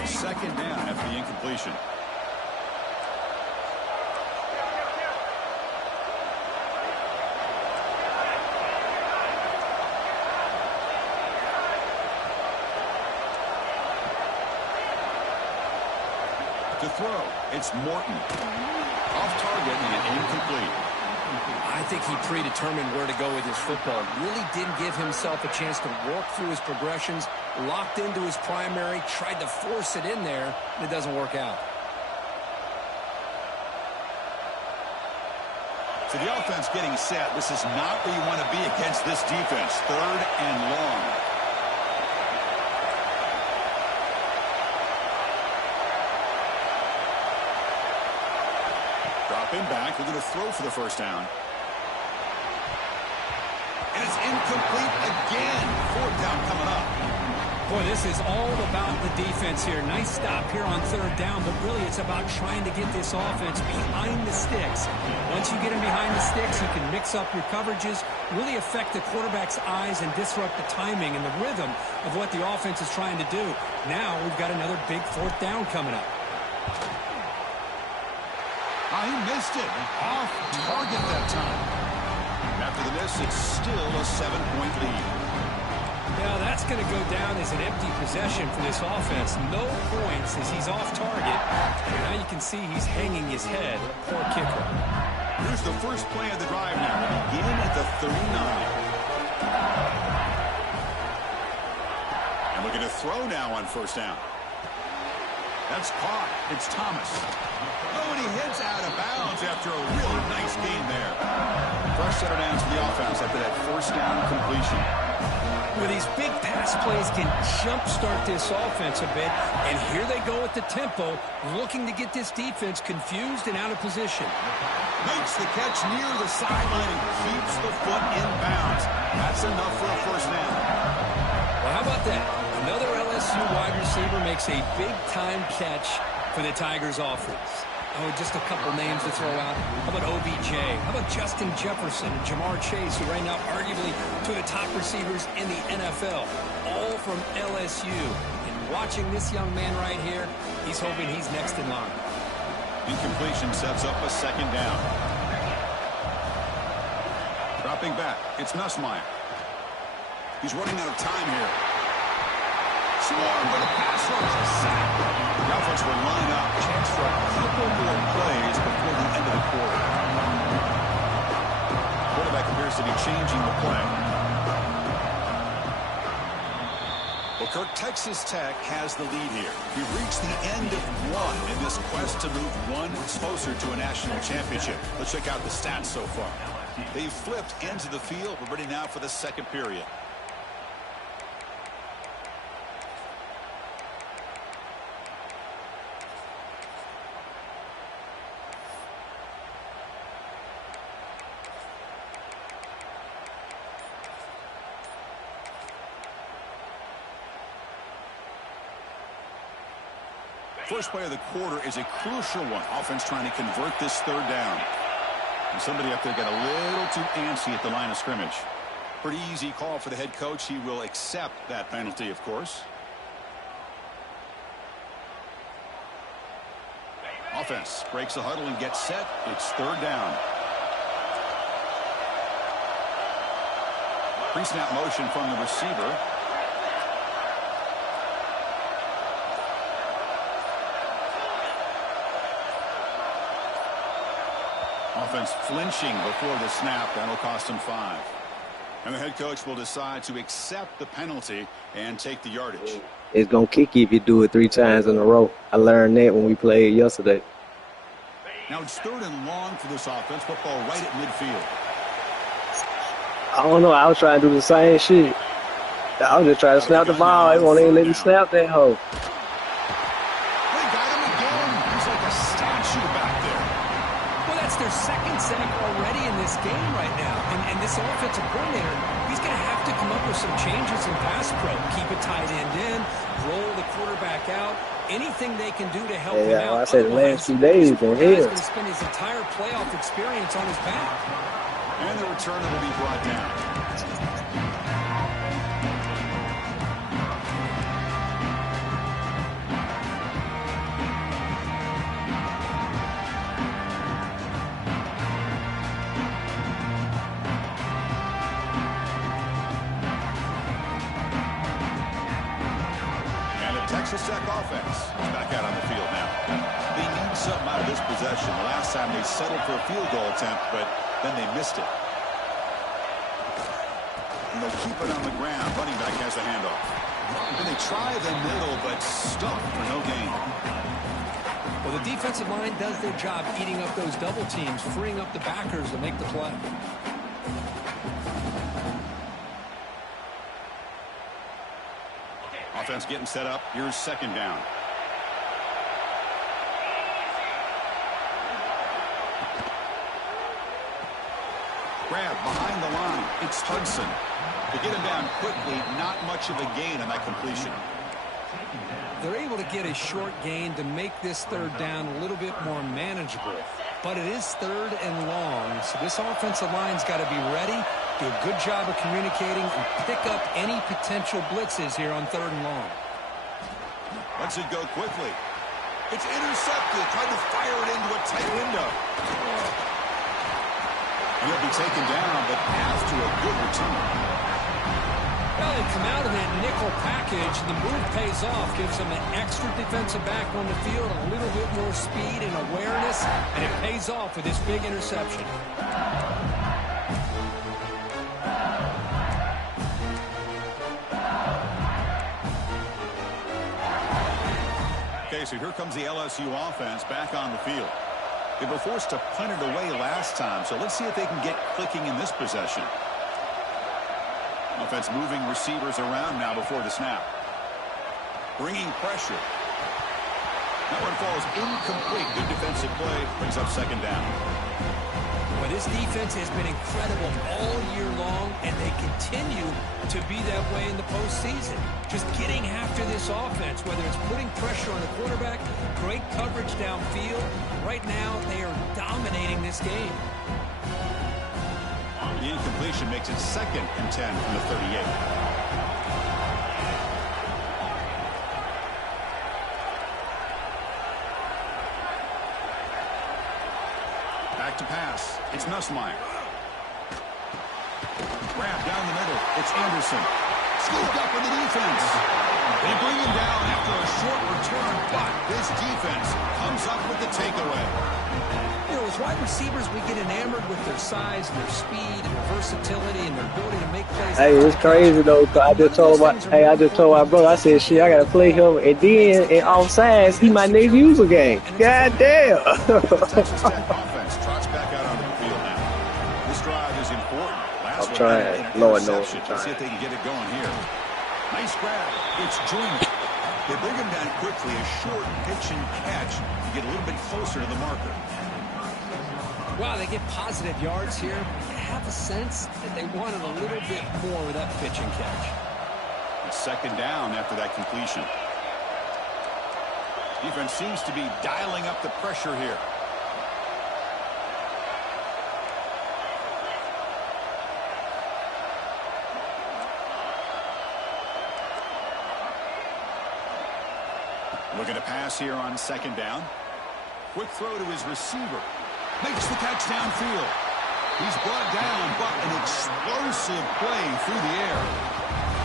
Second down after the incompletion. To throw, it's Morton. Off target and incomplete. I think he predetermined where to go with his football. Really didn't give himself a chance to work through his progressions, locked into his primary, tried to force it in there, and it doesn't work out. So the offense getting set. This is not where you want to be against this defense. Third and long. Dropping back. They're going to throw for the first down. And it's incomplete again. Fourth down coming up. Boy, this is all about the defense here. Nice stop here on third down, but really it's about trying to get this offense behind the sticks. Once you get him behind the sticks, you can mix up your coverages, really affect the quarterback's eyes and disrupt the timing and the rhythm of what the offense is trying to do. Now we've got another big fourth down coming up. He missed it. Off target that time. After the miss, it's still a 7-point lead. Yeah, that's going to go down as an empty possession for this offense. No points as he's off target. And now you can see he's hanging his head. Poor kicker. Here's the first play of the drive now. We begin at the 39. And we're going to throw now on first down. That's caught. It's Thomas. Oh, and he hits out of bounds after a really nice gain there. Fresh set of downs for the offense after that first down completion. Well, these big pass plays can jumpstart this offense a bit. And here they go at the tempo, looking to get this defense confused and out of position. Makes the catch near the sideline and keeps the foot in bounds. That's enough for a first down. Well, how about that? Another LSU wide receiver makes a big-time catch for the Tigers offense. Oh, just a couple names to throw out. How about OBJ? How about Justin Jefferson and Jamar Chase, who right now arguably two of the top receivers in the NFL, all from LSU. And watching this young man right here, he's hoping he's next in line. Incompletion sets up a second down. Dropping back, it's Nussmeier. He's running out of time here. Swarm, but a pass rush is sacked. The offense will line up. Chance for a couple more plays before the end of the quarter. Quarterback appears to be changing the play. Well, Kirk, Texas Tech has the lead here. We've reached the end of one in this quest to move one closer to a national championship. Let's check out the stats so far. They've flipped into the field. We're ready now for the second period. First play of the quarter is a crucial one. Offense trying to convert this third down. And somebody up there got a little too antsy at the line of scrimmage. Pretty easy call for the head coach. He will accept that penalty, of course. Offense breaks the huddle and gets set. It's third down. Pre-snap motion from the receiver. Offense flinching before the snap. That'll cost him 5. And the head coach will decide to accept the penalty and take the yardage. It's going to kick you if you do it 3 times in a row. I learned that when we played yesterday. Now it's third and long for this offense. Football right at midfield. I don't know. I was trying to do the same shit. I was just trying to snap the ball. They won't even let me snap that hoe. They got him again. He's like a statue back there. Well, that's their second sack already in this game right now. And this offensive coordinator, he's going to have to come up with some changes in pass pro. Keep a tight end in, roll the quarterback out. Anything they can do to help him out. I said the last 2 days been here. He's going to spend his entire playoff experience on his back. And the returner will be brought down. Texas Tech offense is back out on the field now. They need something out of this possession. The last time they settled for a field goal attempt, but then they missed it. And they'll keep it on the ground. Running back has the handoff. And they try the middle, but stuck for no gain. Well, the defensive line does their job eating up those double teams, freeing up the backers to make the play. Offense getting set up. Here's second down. Grab behind the line. It's Hudson. To get him down quickly, not much of a gain on that completion. They're able to get a short gain to make this third down a little bit more manageable. But it is third and long, so this offensive line's got to be ready, do a good job of communicating, and pick up any potential blitzes here on third and long. Lets it go quickly. It's intercepted, trying to fire it into a tight window. And he'll be taken down, but after a good return. Well, they come out of that nickel package, the move pays off, gives them an extra defensive back on the field, a little bit more speed and awareness, and it pays off with this big interception. Okay, so here comes the LSU offense back on the field. They were forced to punt it away last time, so let's see if they can get clicking in this possession. Offense moving receivers around now before the snap. Bringing pressure. That one falls incomplete. Good defensive play. Brings up second down. Well, this defense has been incredible all year long, and they continue to be that way in the postseason. Just getting after this offense, whether it's putting pressure on the quarterback, great coverage downfield. Right now, they are dominating this game. The incompletion makes it 2nd and 10 from the 38. Back to pass. It's Nussmeier. Grab down the middle. It's Anderson. Scooped up in the defense. They bring him down after a short return, but this defense comes up with the takeaway. You know, as wide receivers, we get enamored with their size and their speed and their versatility and their ability to make plays. Hey, it's crazy though. I just told my brother, I said, shit, I gotta play him, and then in offsides, he might next user game. God damn. Texas Tech offense trots back out onto the field now. This drive is important. Last I'm trying. Lord knows I'm Let's see if they can get it going here. Nice grab. It's Junior. They bring him down quickly. A short pitch and catch to get a little bit closer to the marker. Wow, they get positive yards here. You have a sense that they wanted a little bit more with that pitch and catch. It's second down after that completion. Defense seems to be dialing up the pressure here. Looking to pass here on second down. Quick throw to his receiver. Makes the catch downfield. He's brought down, but an explosive play through the air.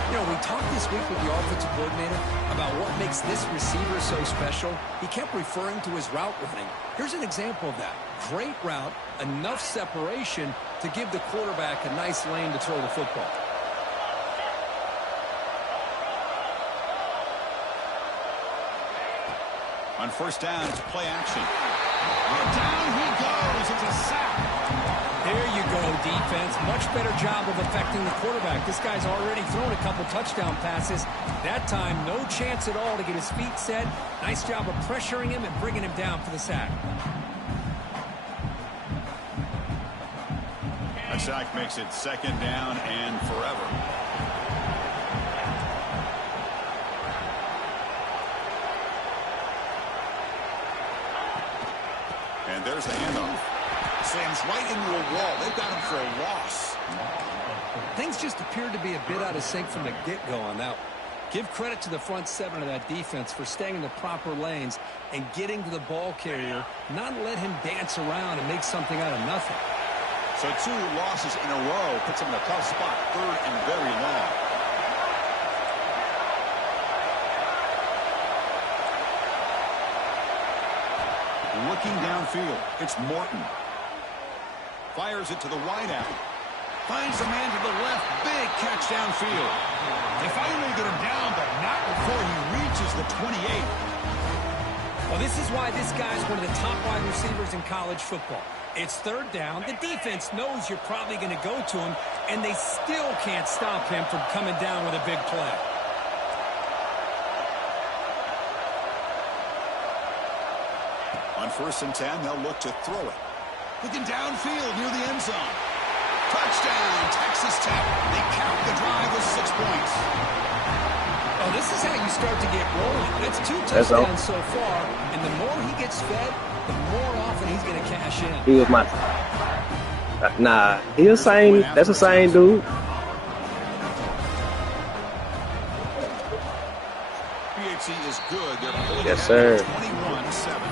You know, we talked this week with the offensive coordinator about what makes this receiver so special. He kept referring to his route running. Here's an example of that. Great route, enough separation to give the quarterback a nice lane to throw the football. On first down, it's play action. And down he goes. It's a sack. There you go, defense. Much better job of affecting the quarterback. This guy's already thrown a couple touchdown passes. That time, no chance at all to get his feet set. Nice job of pressuring him and bringing him down for the sack. A sack makes it second down and forever. And there's the handoff. Slams right into a wall. They've got him for a loss. Things just appeared to be a bit out of sync from the get-go on that one. Give credit to the front seven of that defense for staying in the proper lanes and getting to the ball carrier, not let him dance around and make something out of nothing. So 2 losses in a row puts him in a tough spot, 3rd and very long. Looking downfield, it's Morton. Fires it to the wideout. Finds a man to the left. Big catch downfield. They finally get him down, but not before he reaches the 28. Well, this is why this guy's one of the top wide receivers in college football. It's 3rd down. The defense knows you're probably going to go to him, and they still can't stop him from coming down with a big play. On 1st and 10, they'll look to throw it. Looking downfield near the end zone. Touchdown, Texas Tech. They cap the drive with 6 points. Oh, this is how you start to get rolling. That's 2 touchdowns so far, and the more he gets fed, the more often he's going to cash in. He was my... Nah, he the same. That's the same dude. PHC is good. They're pulling Yes, sir. 21-7.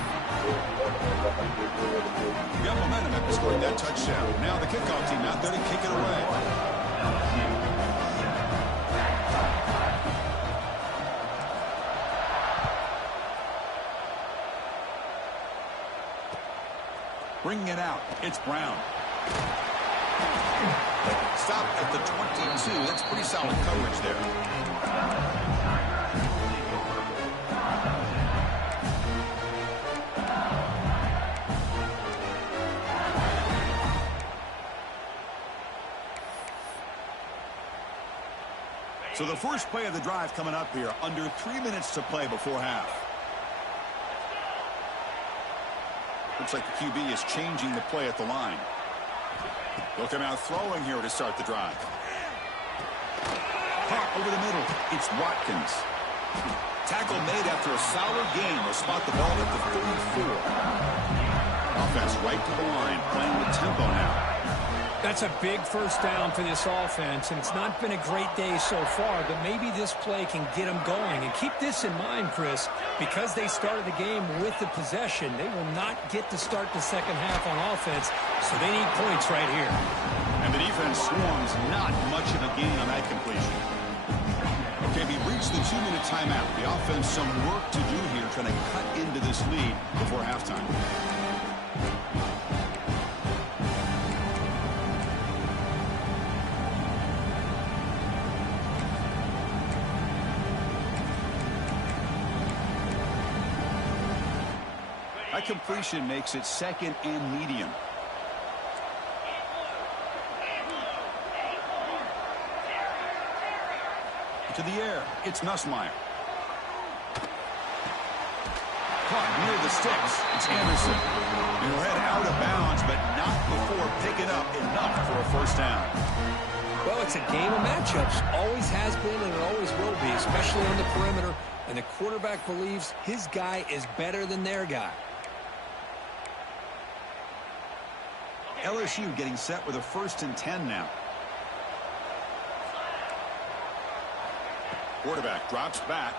Got momentum after scoring that touchdown. Now the kickoff team out there to kick it away. Bringing it out, it's Brown. Stop at the 22. That's pretty solid coverage there. So the first play of the drive coming up here, under 3 minutes to play before half. Looks like the QB is changing the play at the line. They'll come out throwing here to start the drive. Caught over the middle. It's Watkins. Tackle made after a solid gain. They'll spot the ball at the 34. Offense right to the line, playing with tempo now. That's a big first down for this offense, and it's not been a great day so far, but maybe this play can get them going. And keep this in mind, Chris, because they started the game with the possession, they will not get to start the second half on offense, so they need points right here. And the defense swarms, not much of a gain on that completion. Okay, we reached the 2-minute timeout. The offense some work to do here, trying to cut into this lead before halftime. That completion makes it second and medium. To the air, it's Nussmeier. Caught near the sticks, it's Anderson. He'll head out of bounds, but not before picking up enough for a first down. Well, it's a game of matchups. Always has been and it always will be, especially on the perimeter. And the quarterback believes his guy is better than their guy. LSU getting set with a 1st and 10 now. Quarterback drops back.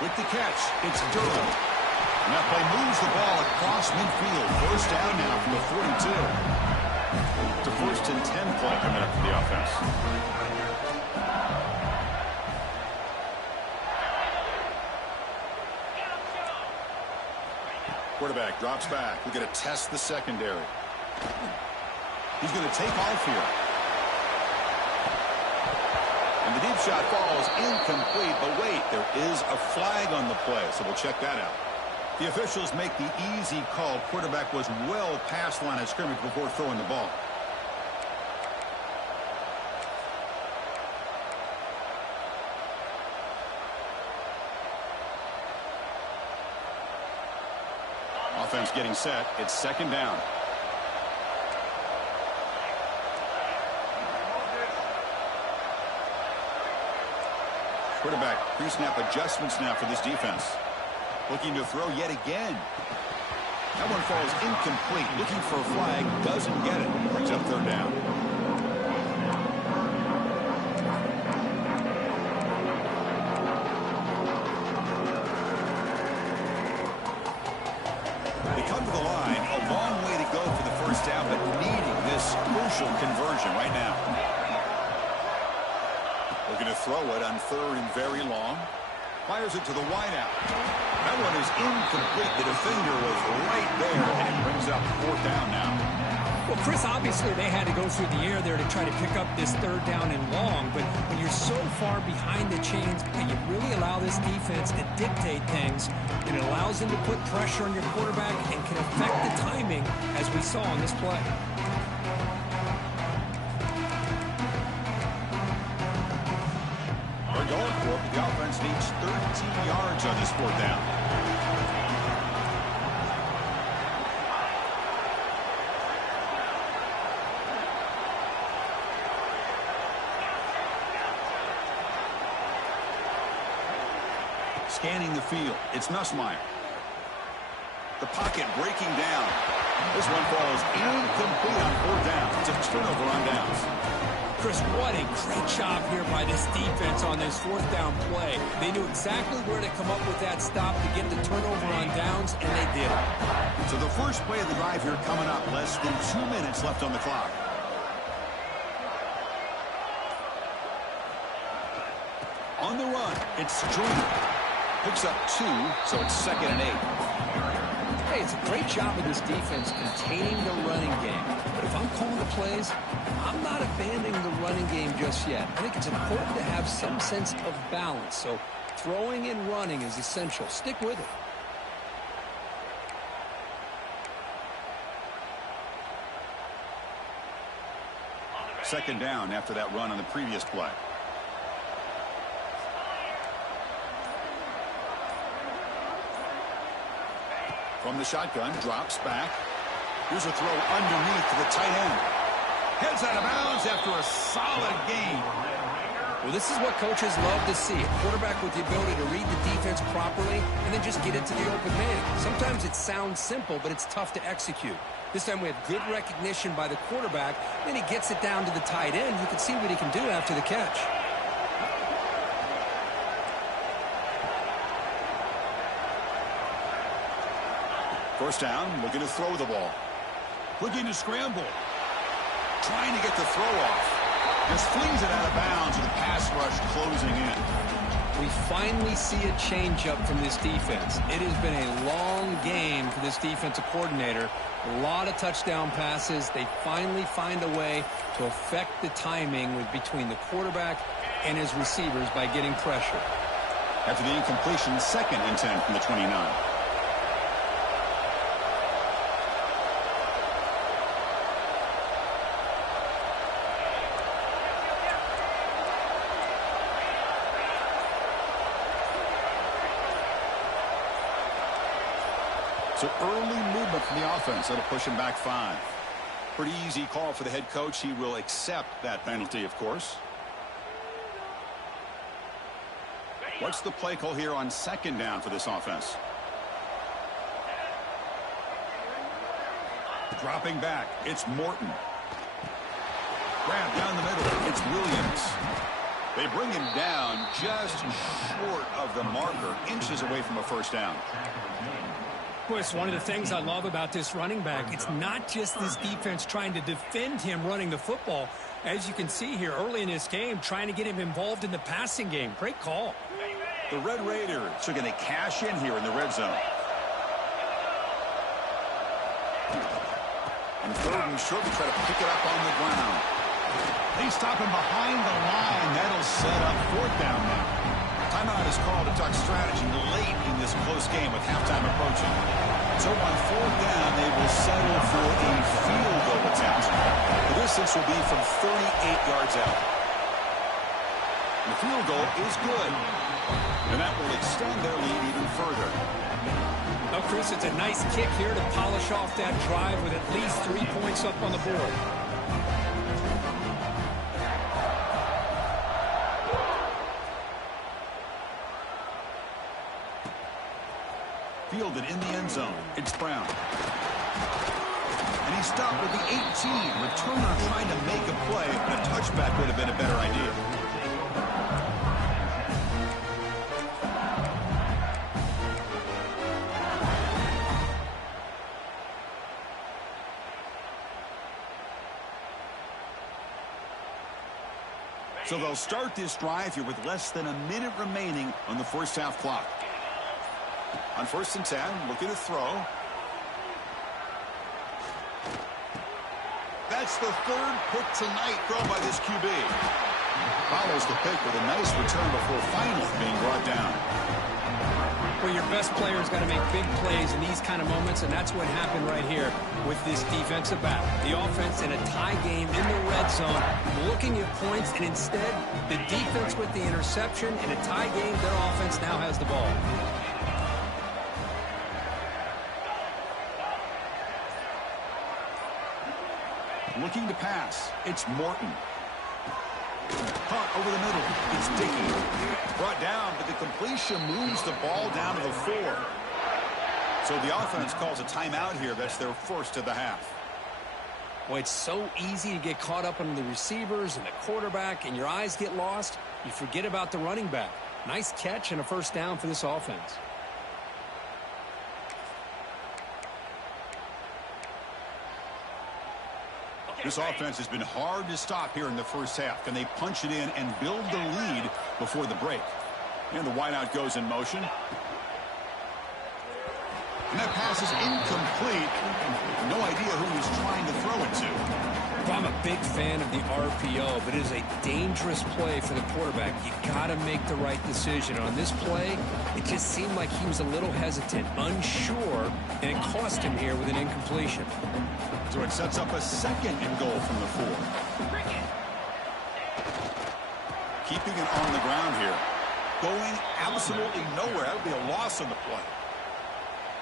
With the catch, it's Durham. And that play moves the ball across midfield. First down now from the 42. It's a 1st and 10 play coming up for the offense. Quarterback drops back. We're going to test the secondary. He's going to take off here. And the deep shot falls incomplete. But wait, there is a flag on the play, so we'll check that out. The officials make the easy call. Quarterback was well past the line of scrimmage before throwing the ball. Offense getting set. It's 2nd down. Quarterback pre-snap adjustments now for this defense. Looking to throw yet again. That one falls incomplete. Looking for a flag. Doesn't get it. Brings up 3rd down. Down, but needing this crucial conversion right now. Looking to throw it on 3rd and very long. Fires it to the wideout. That one is incomplete. The defender was right there, and it brings up 4th down now. Well, Chris, obviously they had to go through the air there to try to pick up this 3rd down and long, but when you're so far behind the chains and you really allow this defense to dictate things, and it allows them to put pressure on your quarterback and can affect the timing, as we saw on this play. They're going for it, but the offense needs 13 yards on this 4th down. Scanning the field, it's Nussmeier. The pocket breaking down. This one falls incomplete on 4th down. It's a turnover on downs. Chris, what a great job here by this defense on this 4th down play. They knew exactly where to come up with that stop to get the turnover on downs, and they did it. So the first play of the drive here coming up. Less than 2 minutes left on the clock. On the run, it's Joyner. Picks up 2, so it's 2nd and 8. say it's a great job of this defense containing the running game. But if I'm calling the plays, I'm not abandoning the running game just yet. I think it's important to have some sense of balance. So throwing and running is essential. Stick with it. Second down after that run on the previous play. From the shotgun, drops back. Here's a throw underneath to the tight end. Heads out of bounds after a solid gain. Well, this is what coaches love to see. A quarterback with the ability to read the defense properly and then just get it to the open man. Sometimes it sounds simple, but it's tough to execute. This time we have good recognition by the quarterback. Then he gets it down to the tight end. You can see what he can do after the catch. First down, looking to throw the ball. Looking to scramble. Trying to get the throw off. Just flings it out of bounds with the pass rush closing in. We finally see a change-up from this defense. It has been a long game for this defensive coordinator. A lot of touchdown passes. They finally find a way to affect the timing between the quarterback and his receivers by getting pressure. After the incompletion, 2nd and 10 from the 29. So early movement from the offense. That'll push him back 5. Pretty easy call for the head coach. He will accept that penalty, of course. What's the play call here on 2nd down for this offense? Dropping back. It's Morton. Grab down the middle. It's Williams. They bring him down just short of the marker, inches away from a first down. Well, it's one of the things I love about this running back. It's not just this defense trying to defend him running the football. As you can see here early in this game, trying to get him involved in the passing game. Great call. The Red Raiders are going to cash in here in the red zone. And 3rd and short, try to pick it up on the ground. They stop him behind the line. That'll set up 4th down now. Timeout is called to talk strategy late in this close game with halftime approaching. So on 4th down, they will settle for a field goal attempt. The distance will be from 38 yards out. The field goal is good. And that will extend their lead even further. Now, Chris, it's a nice kick here to polish off that drive with at least 3 points up on the board. Fielded in the end zone. It's Brown. And he stopped with the 18. Returner trying to make a play, but a touchback would have been a better idea. So they'll start this drive here with less than a minute remaining on the first half clock. On 1st and 10, looking to throw. That's the 3rd pick tonight thrown by this QB. Follows the pick with a nice return before finally being brought down. Well, your best player's got to make big plays in these kind of moments, and that's what happened right here with this defensive battle. The offense in a tie game in the red zone, looking at points, and instead, the defense with the interception. In a tie game, their offense now has the ball. Looking to pass. It's Morton. Caught over the middle. It's Dickey. Brought down, but the completion moves the ball down to the 4. So the offense calls a timeout here. That's their first of the half. Well, it's so easy to get caught up on the receivers and the quarterback, and your eyes get lost. You forget about the running back. Nice catch and a first down for this offense. This offense has been hard to stop here in the first half. Can they punch it in and build the lead before the break? And the wideout goes in motion. And that pass is incomplete. No idea who he's trying to throw it to. I'm a big fan of the RPO, but it is a dangerous play for the quarterback. You got to make the right decision. On this play, it just seemed like he was a little hesitant, unsure, and it cost him here with an incompletion. So it sets up a 2nd and goal from the 4. Keeping it on the ground here. Going absolutely nowhere. That would be a loss on the play.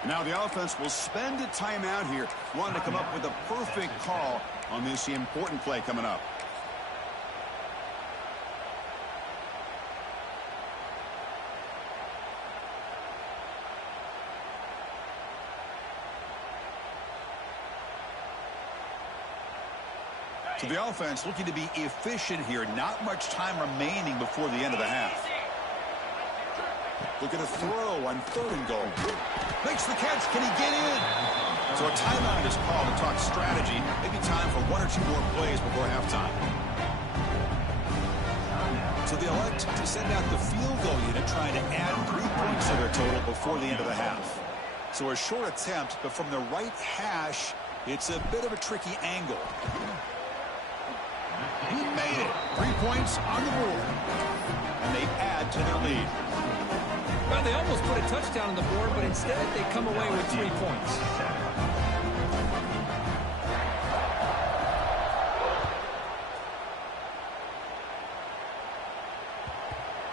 Now the offense will spend a timeout here, wanting to come up with a perfect call on this important play coming up. So the offense looking to be efficient here. Not much time remaining before the end of the half. Look at a throw on 3rd and goal. Makes the catch. Can he get in? So a timeout is called to talk strategy. Maybe time for 1 or 2 more plays before halftime. So they elect to send out the field goal unit, trying to add 3 points to their total before the end of the half. So a short attempt, but from the right hash, it's a bit of a tricky angle. He made it. 3 points on the board. And they add to their lead. Well, they almost put a touchdown on the board, but instead they come away with 3 points.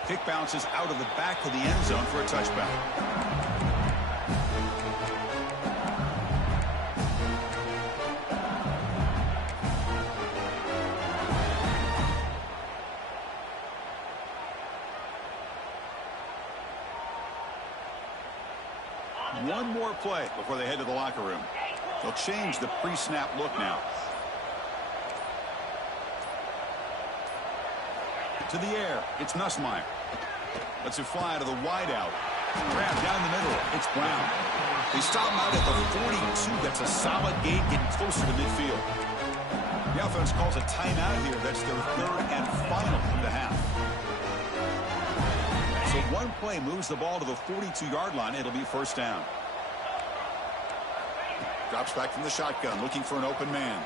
Kick bounces out of the back of the end zone for a touchback. One more play before they head to the locker room. They'll change the pre-snap look now. To the air, it's Nussmeier. Lets it fly to the wideout. Grab down the middle, it's Brown. They stop him out at the 42. That's a solid gain, getting closer to midfield. The offense calls a timeout here. That's their 3rd and final of the half. So one play moves the ball to the 42-yard line. It'll be 1st down. Drops back from the shotgun, looking for an open man.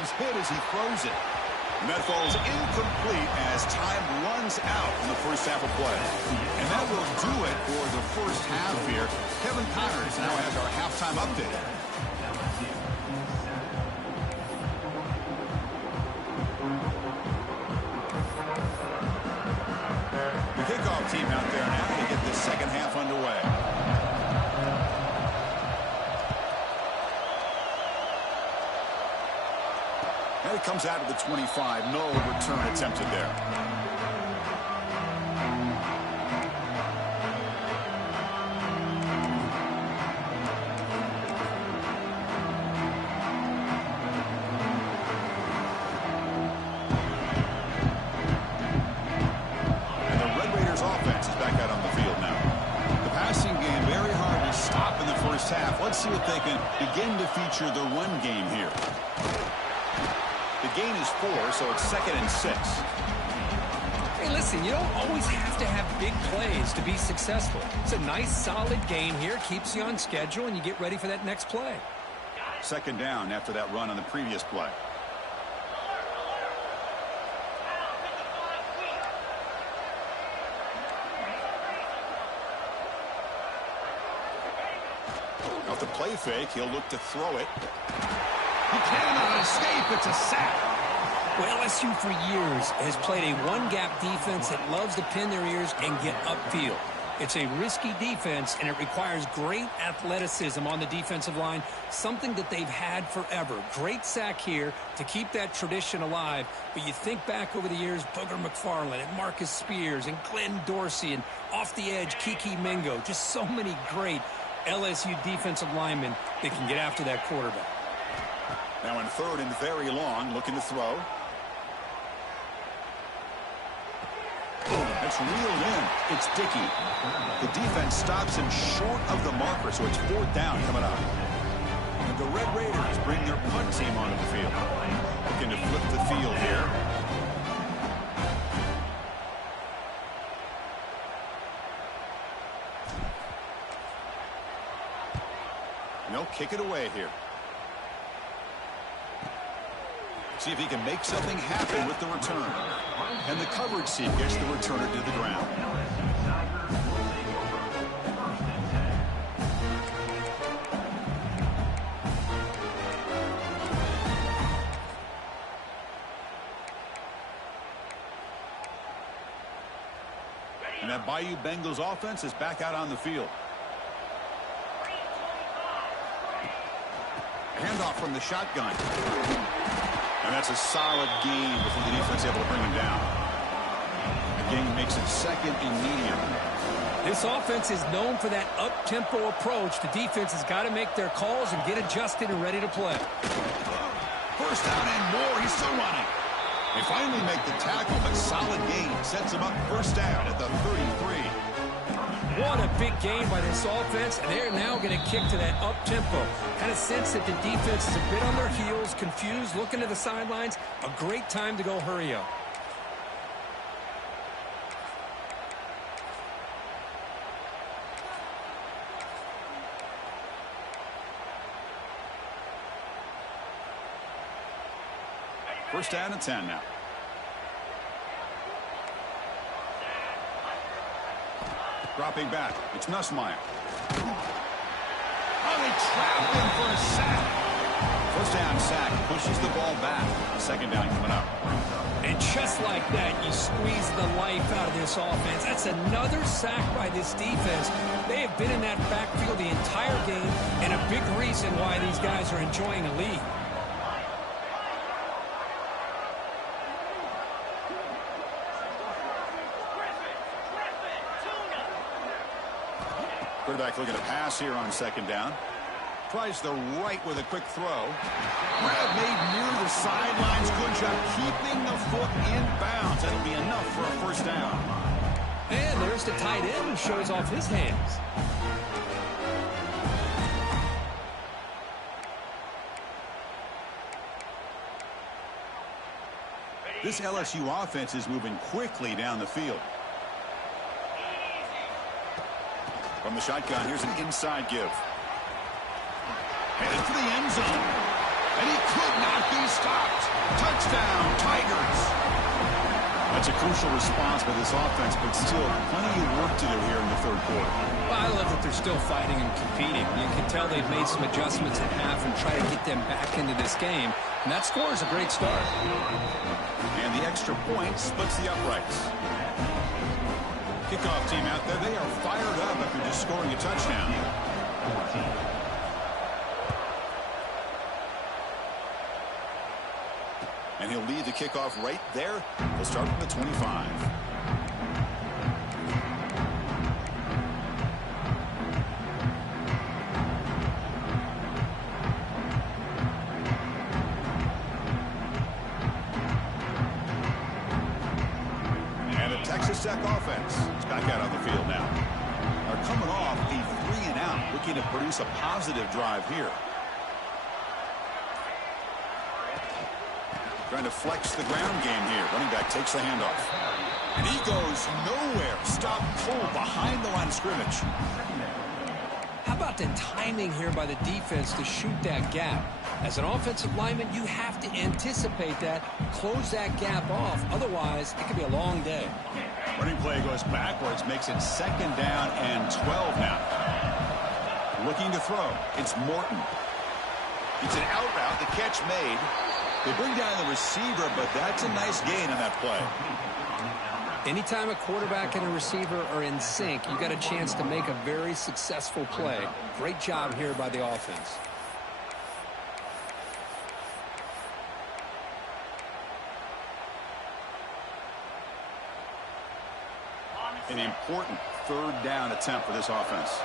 He's hit as he throws it. And that falls incomplete as time runs out in the first half of play. And that will do it for the first half here. Kevin Connors now has our halftime update. The kickoff team out there now to get the second half underway. And it comes out of the 25. No return attempted there. And the Red Raiders offense is back out on the field now. The passing game very hard to stop in the first half. Let's see if they can begin to feature the run game here. The gain is 4, so it's 2nd and 6. Hey, listen, you don't always have to have big plays to be successful. It's a nice, solid gain here. Keeps you on schedule, and you get ready for that next play. 2nd down after that run on the previous play. Off the play fake, he'll look to throw it. He cannot escape. It's a sack. Well, LSU for years has played a one-gap defense that loves to pin their ears and get upfield. It's a risky defense, and it requires great athleticism on the defensive line, something that they've had forever. Great sack here to keep that tradition alive. But you think back over the years, Booger McFarland and Marcus Spears and Glenn Dorsey and off the edge, Kiki Mingo. Just so many great LSU defensive linemen that can get after that quarterback. Now in 3rd and very long, looking to throw. That's reeled in. It's Dickey. The defense stops him short of the marker, so it's 4th down coming up. And the Red Raiders bring their punt team onto the field. Looking to flip the field here. They'll kick it away here. See if he can make something happen with the return. And the coverage seat gets the returner to the ground. And that Bayou Bengals offense is back out on the field. Handoff from the shotgun. And that's a solid gain before the defense able to bring him down. The gain makes it second and medium. This offense is known for that up-tempo approach. The defense has got to make their calls and get adjusted and ready to play. First down and more. He's still running. They finally make the tackle, but solid gain sets him up first down at the 33. What a big game by this offense, and they're now going to kick to that up-tempo. Kind of sense that the defense is a bit on their heels, confused, looking to the sidelines. A great time to go hurry up. First down and 10 now. Dropping back. It's Nussmeier. Oh, they trapped him for a sack. First down sack. Pushes the ball back. Second down coming up. And just like that, you squeeze the life out of this offense. That's another sack by this defense. They have been in that backfield the entire game, and a big reason why these guys are enjoying a lead. Quarterback looking to pass here on second down. Tries the right with a quick throw. Grab made near the sidelines. Good job keeping the foot in bounds. That'll be enough for a first down. And there's the tight end who shows off his hands. This LSU offense is moving quickly down the field. From the shotgun, here's an inside give. Headed for the end zone. And he could not be stopped. Touchdown, Tigers. That's a crucial response by this offense, but still plenty of work to do here in the third quarter. Well, I love that they're still fighting and competing. You can tell they've made some adjustments at half and try to get them back into this game. And that score is a great start. And the extra point splits the uprights. Kickoff team out there, they are fired up after just scoring a touchdown. And he'll lead the kickoff right there. He'll start from the 25. And a Texas Tech offense is back out on the field now. They're coming off a 3-and-out, looking to produce a positive drive here. Trying to flex the ground game here. Running back takes the handoff. And he goes nowhere. Stop cold behind the line of scrimmage. How about the timing here by the defense to shoot that gap? As an offensive lineman, you have to anticipate that, close that gap off. Otherwise, it could be a long day. Running play goes backwards, makes it second down and 12 now. Looking to throw. It's Morton. It's an out route. The catch made. They bring down the receiver, but that's a nice gain on that play. Anytime a quarterback and a receiver are in sync, you got a chance to make a very successful play. Great job here by the offense. An important third down attempt for this offense.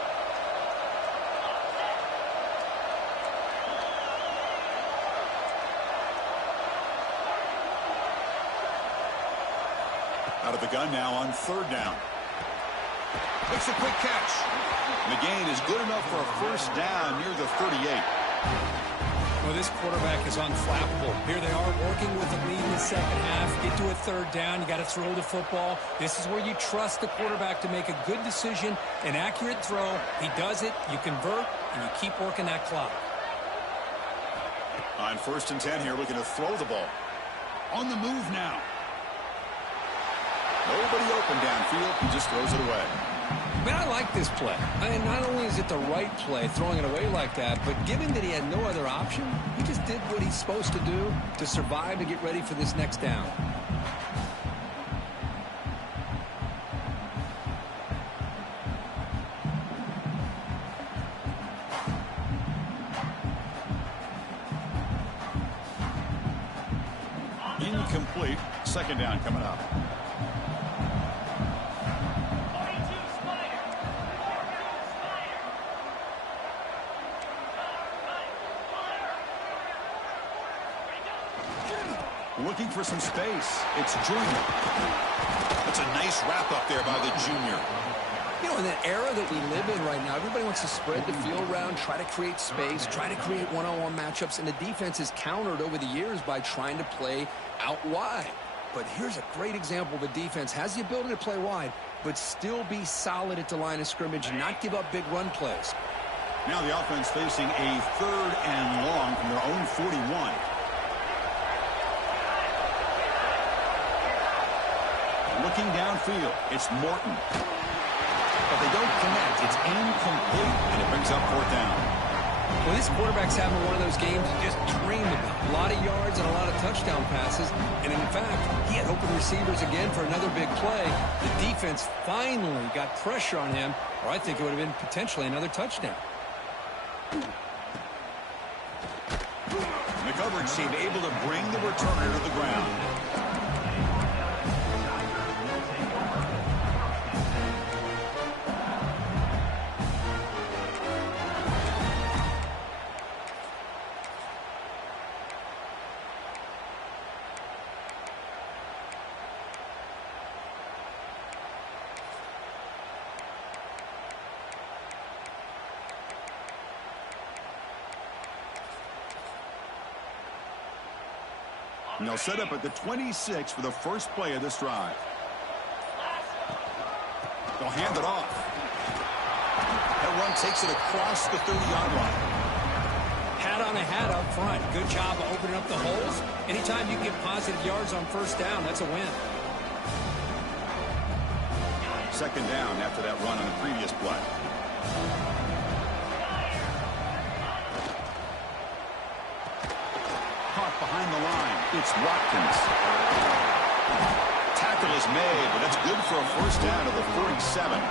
Out of the gun now on third down. Makes a quick catch. And the gain is good enough for a first down near the 38. Well, this quarterback is unflappable. Here they are working with the lead in the second half. Get to a third down. You got to throw the football. This is where you trust the quarterback to make a good decision, an accurate throw. He does it. You convert. and you keep working that clock. On 1st and 10 here, looking to throw the ball. On the move now. Nobody open downfield. He just throws it away. Man, I like this play. I mean, not only is it the right play, throwing it away like that, but given that he had no other option, he just did what he's supposed to do to survive and get ready for this next down. Incomplete. 2nd down coming up. Looking for some space. It's Junior. That's a nice wrap up there by the junior. You know, in that era that we live in right now, everybody wants to spread the field around, try to create space, try to create one-on-one matchups, and the defense is countered over the years by trying to play out wide. But here's a great example of a defense has the ability to play wide, but still be solid at the line of scrimmage and not give up big run plays. Now the offense facing a 3rd and long from their own 41. Looking downfield, it's Morton. But they don't connect. It's incomplete, and it brings up 4th down. Well, this quarterback's having one of those games you just dream about. A lot of yards and a lot of touchdown passes. And in fact, he had open receivers again for another big play. The defense finally got pressure on him, or I think it would have been potentially another touchdown. The coverage team able to bring the returner to the ground. And they'll set up at the 26 for the first play of this drive. They'll hand it off. That run takes it across the 30-yard line. Hat on a hat up front. Good job of opening up the holes. Anytime you get positive yards on 1st down, that's a win. 2nd down after that run on the previous play. Behind the line, it's Watkins. Tackle is made, but that's good for a 1st down to the 47.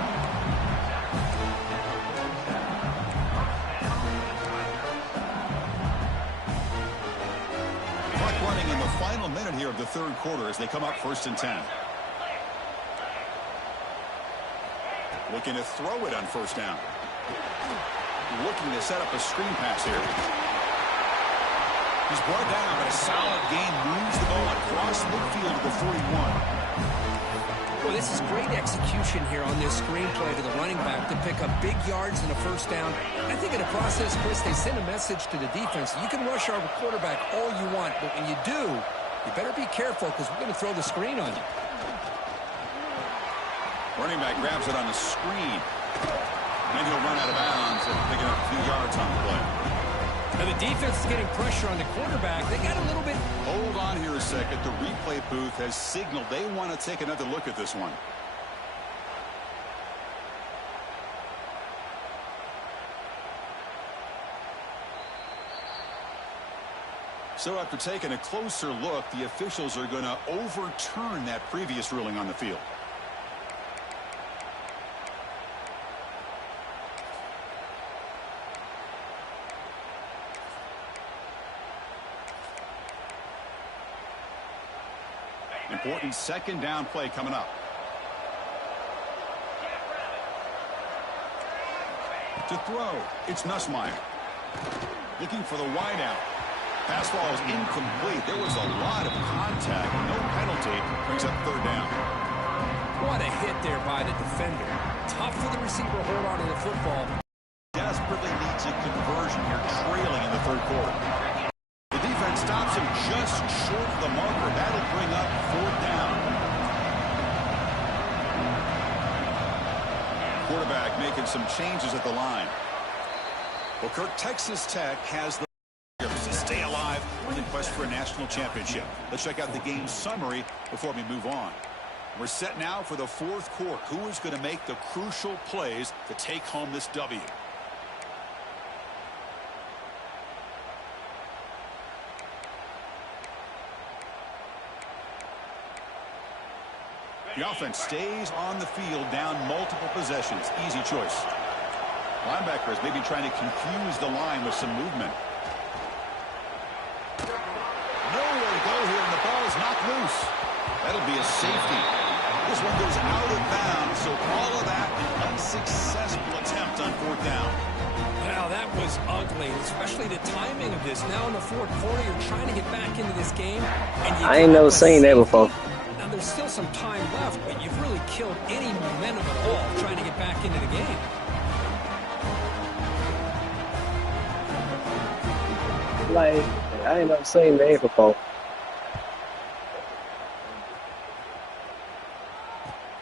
Clock running in the final minute here of the 3rd quarter as they come up 1st and 10. Looking to throw it on 1st down. Looking to set up a screen pass here. He's brought down, but a solid gain moves the ball across midfield to the 41. Well, this is great execution here on this screenplay to the running back to pick up big yards in a 1st down. I think in the process, Chris, they send a message to the defense. You can rush our quarterback all you want, but when you do, you better be careful because we're going to throw the screen on you. Running back grabs it on the screen. And he'll run out of bounds after picking up a few yards on the play. Now the defense is getting pressure on the quarterback. They got a little bit. Hold on here a second. The replay booth has signaled they want to take another look at this one. So after taking a closer look, the officials are going to overturn that previous ruling on the field. Important 2nd down play coming up. To throw, it's Nussmeier. Looking for the wideout. Pass ball is incomplete. There was a lot of contact. No penalty. Brings up 3rd down. What a hit there by the defender. Tough for the receiver to hold on to the football. Desperately needs a conversion here, trailing in the 3rd quarter. The defense stops him just short of the marker. That'll bring up 4th down. Quarterback making some changes at the line. Well, Kirk, Texas Tech has the to stay alive in the quest for a national championship. Let's check out the game summary before we move on. We're set now for the fourth quarter. Who is going to make the crucial plays to take home this W? The offense stays on the field down multiple possessions. Easy choice. Linebackers maybe trying to confuse the line with some movement. Nowhere to go here, and the ball is knocked loose. That'll be a safety. This one goes out of bounds, so all of that an unsuccessful attempt on fourth down. Wow, that was ugly, especially the timing of this. Now in the fourth quarter, you're trying to get back into this game. And I ain't never seen that before. Now there's still some time left, but you've really killed any momentum at all trying to get back into the game. Like, I ain't never seen that before.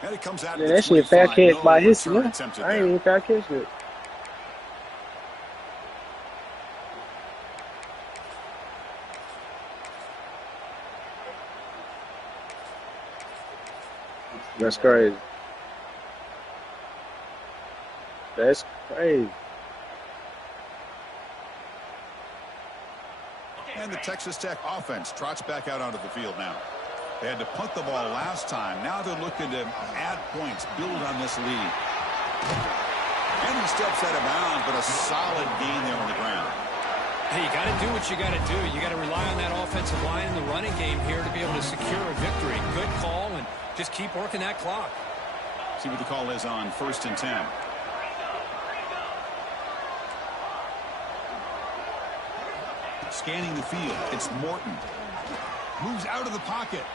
And it comes out. Man, that shit fair catch by his son. I ain't even fair catch it. That's crazy. That's crazy. And the Texas Tech offense trots back out onto the field now. They had to punt the ball last time. Now they're looking to add points, build on this lead. And he steps out of bounds, but a solid gain there on the ground. Hey, you got to do what you got to do. You got to rely on that offensive line in the running game here to be able to secure a victory. Good call, and just keep working that clock. See what the call is on 1st and 10. Scanning the field. It's Morton. Moves out of the pocket.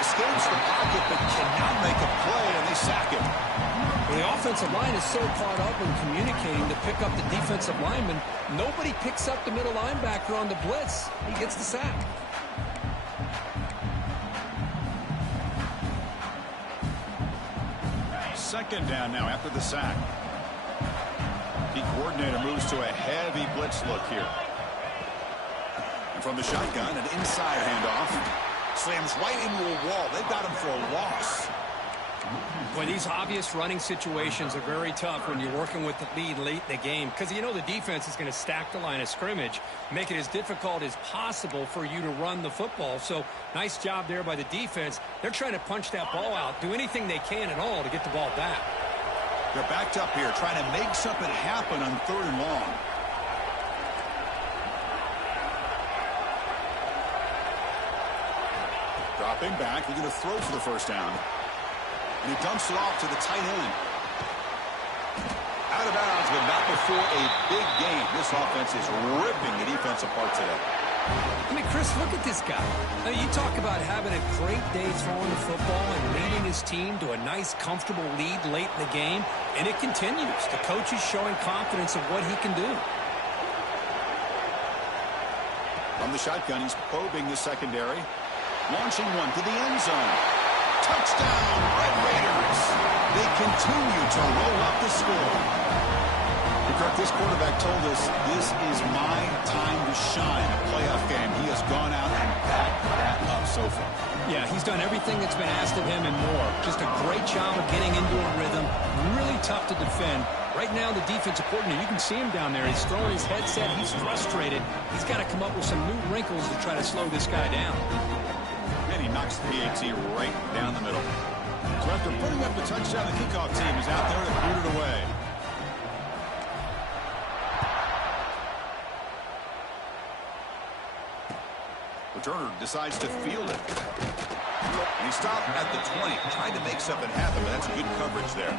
Escapes the pocket, but cannot make a play, and they sack him. Well, the offensive line is so caught up in communicating to pick up the defensive lineman, nobody picks up the middle linebacker on the blitz. He gets the sack. Second down now after the sack. The coordinator moves to a heavy blitz look here. And from the shotgun, an inside handoff. Slams right into a wall. They've got him for a loss. Boy, these obvious running situations are very tough when you're working with the lead late in the game, because you know the defense is going to stack the line of scrimmage, make it as difficult as possible for you to run the football. So nice job there by the defense. They're trying to punch that ball out, do anything they can at all to get the ball back. They're backed up here trying to make something happen on 3rd and long. Dropping back, they're going to throw for the first down. And he dumps it off to the tight end. Out of bounds, but not before a big game. This offense is ripping the defense apart today. I mean, Chris, look at this guy. Now, you talk about having a great day throwing the football and leading his team to a nice, comfortable lead late in the game, and it continues. The coach is showing confidence of what he can do. From the shotgun, he's probing the secondary. Launching one to the end zone. Touchdown, Red Raiders. They continue to roll up the score. Kirk, this quarterback told us this is my time to shine. A playoff game. He has gone out and backed that up so far. Yeah, he's done everything that's been asked of him and more. Just a great job of getting into a rhythm. Really tough to defend. Right now, the defensive coordinator, you can see him down there. He's throwing his headset. He's frustrated. He's got to come up with some new wrinkles to try to slow this guy down. And he knocks the PAT right down the middle. So after putting up the touchdown, the kickoff team is out there to boot it away. Returner decides to field it. And he stopped at the 20, trying to make something happen, but that's good coverage there.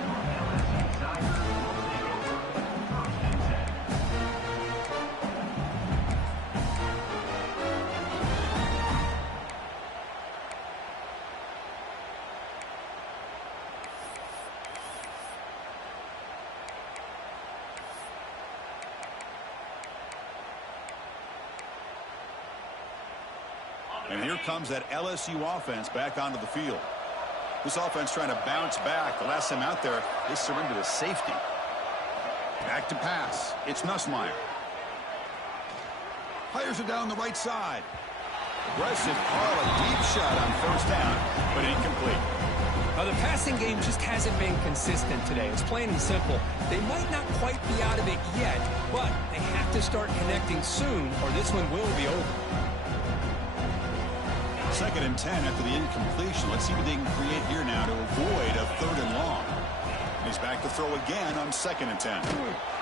And here comes that LSU offense back onto the field. This offense trying to bounce back. The last time out there, they surrendered a safety. Back to pass. It's Nussmeier. Fires it down the right side. Aggressive call, a deep shot on first down, but incomplete. Now, the passing game just hasn't been consistent today. It's plain and simple. They might not quite be out of it yet, but they have to start connecting soon, or this one will be over. 2nd and 10 after the incompletion. Let's see what they can create here now to avoid a 3rd and long. He's back to throw again on 2nd and 10.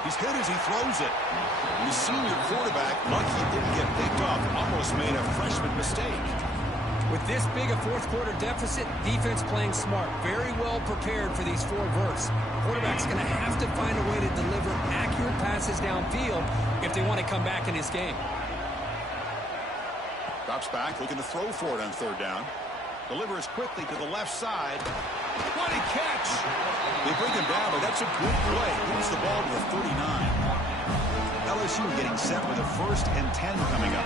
He's hit as he throws it. The senior quarterback, lucky he didn't get picked off, almost made a freshman mistake. With this big a fourth-quarter deficit, defense playing smart, very well prepared for these 4 verts. Quarterback's going to have to find a way to deliver accurate passes downfield if they want to come back in this game. Drops back, looking to throw for it on 3rd down. Delivers quickly to the left side. What a catch! They bring him down, but that's a good play. Moves the ball to the 39. LSU getting set with a 1st and 10 coming up.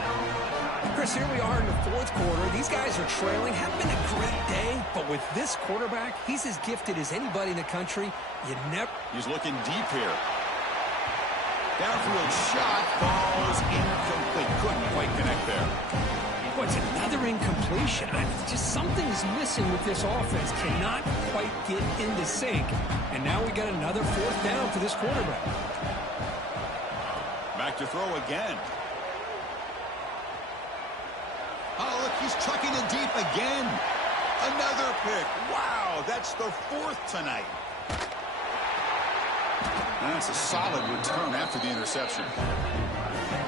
Chris, here we are in the 4th quarter. These guys are trailing. Haven't been a great day, but with this quarterback, he's as gifted as anybody in the country. He's looking deep here. Downfield shot falls incomplete. Couldn't quite connect there. What's another incompletion? Just something's missing with this offense. Cannot quite get into sync. And now we got another 4th down for this quarterback. Back to throw again. Oh, look, he's chucking it deep again. Another pick. Wow, that's the 4th tonight. And that's a solid return after the interception.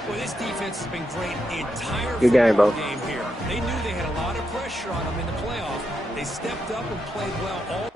Well, this defense has been great the entire Good game, bro. Game here. They knew they had a lot of pressure on them in the playoff. They stepped up and played well all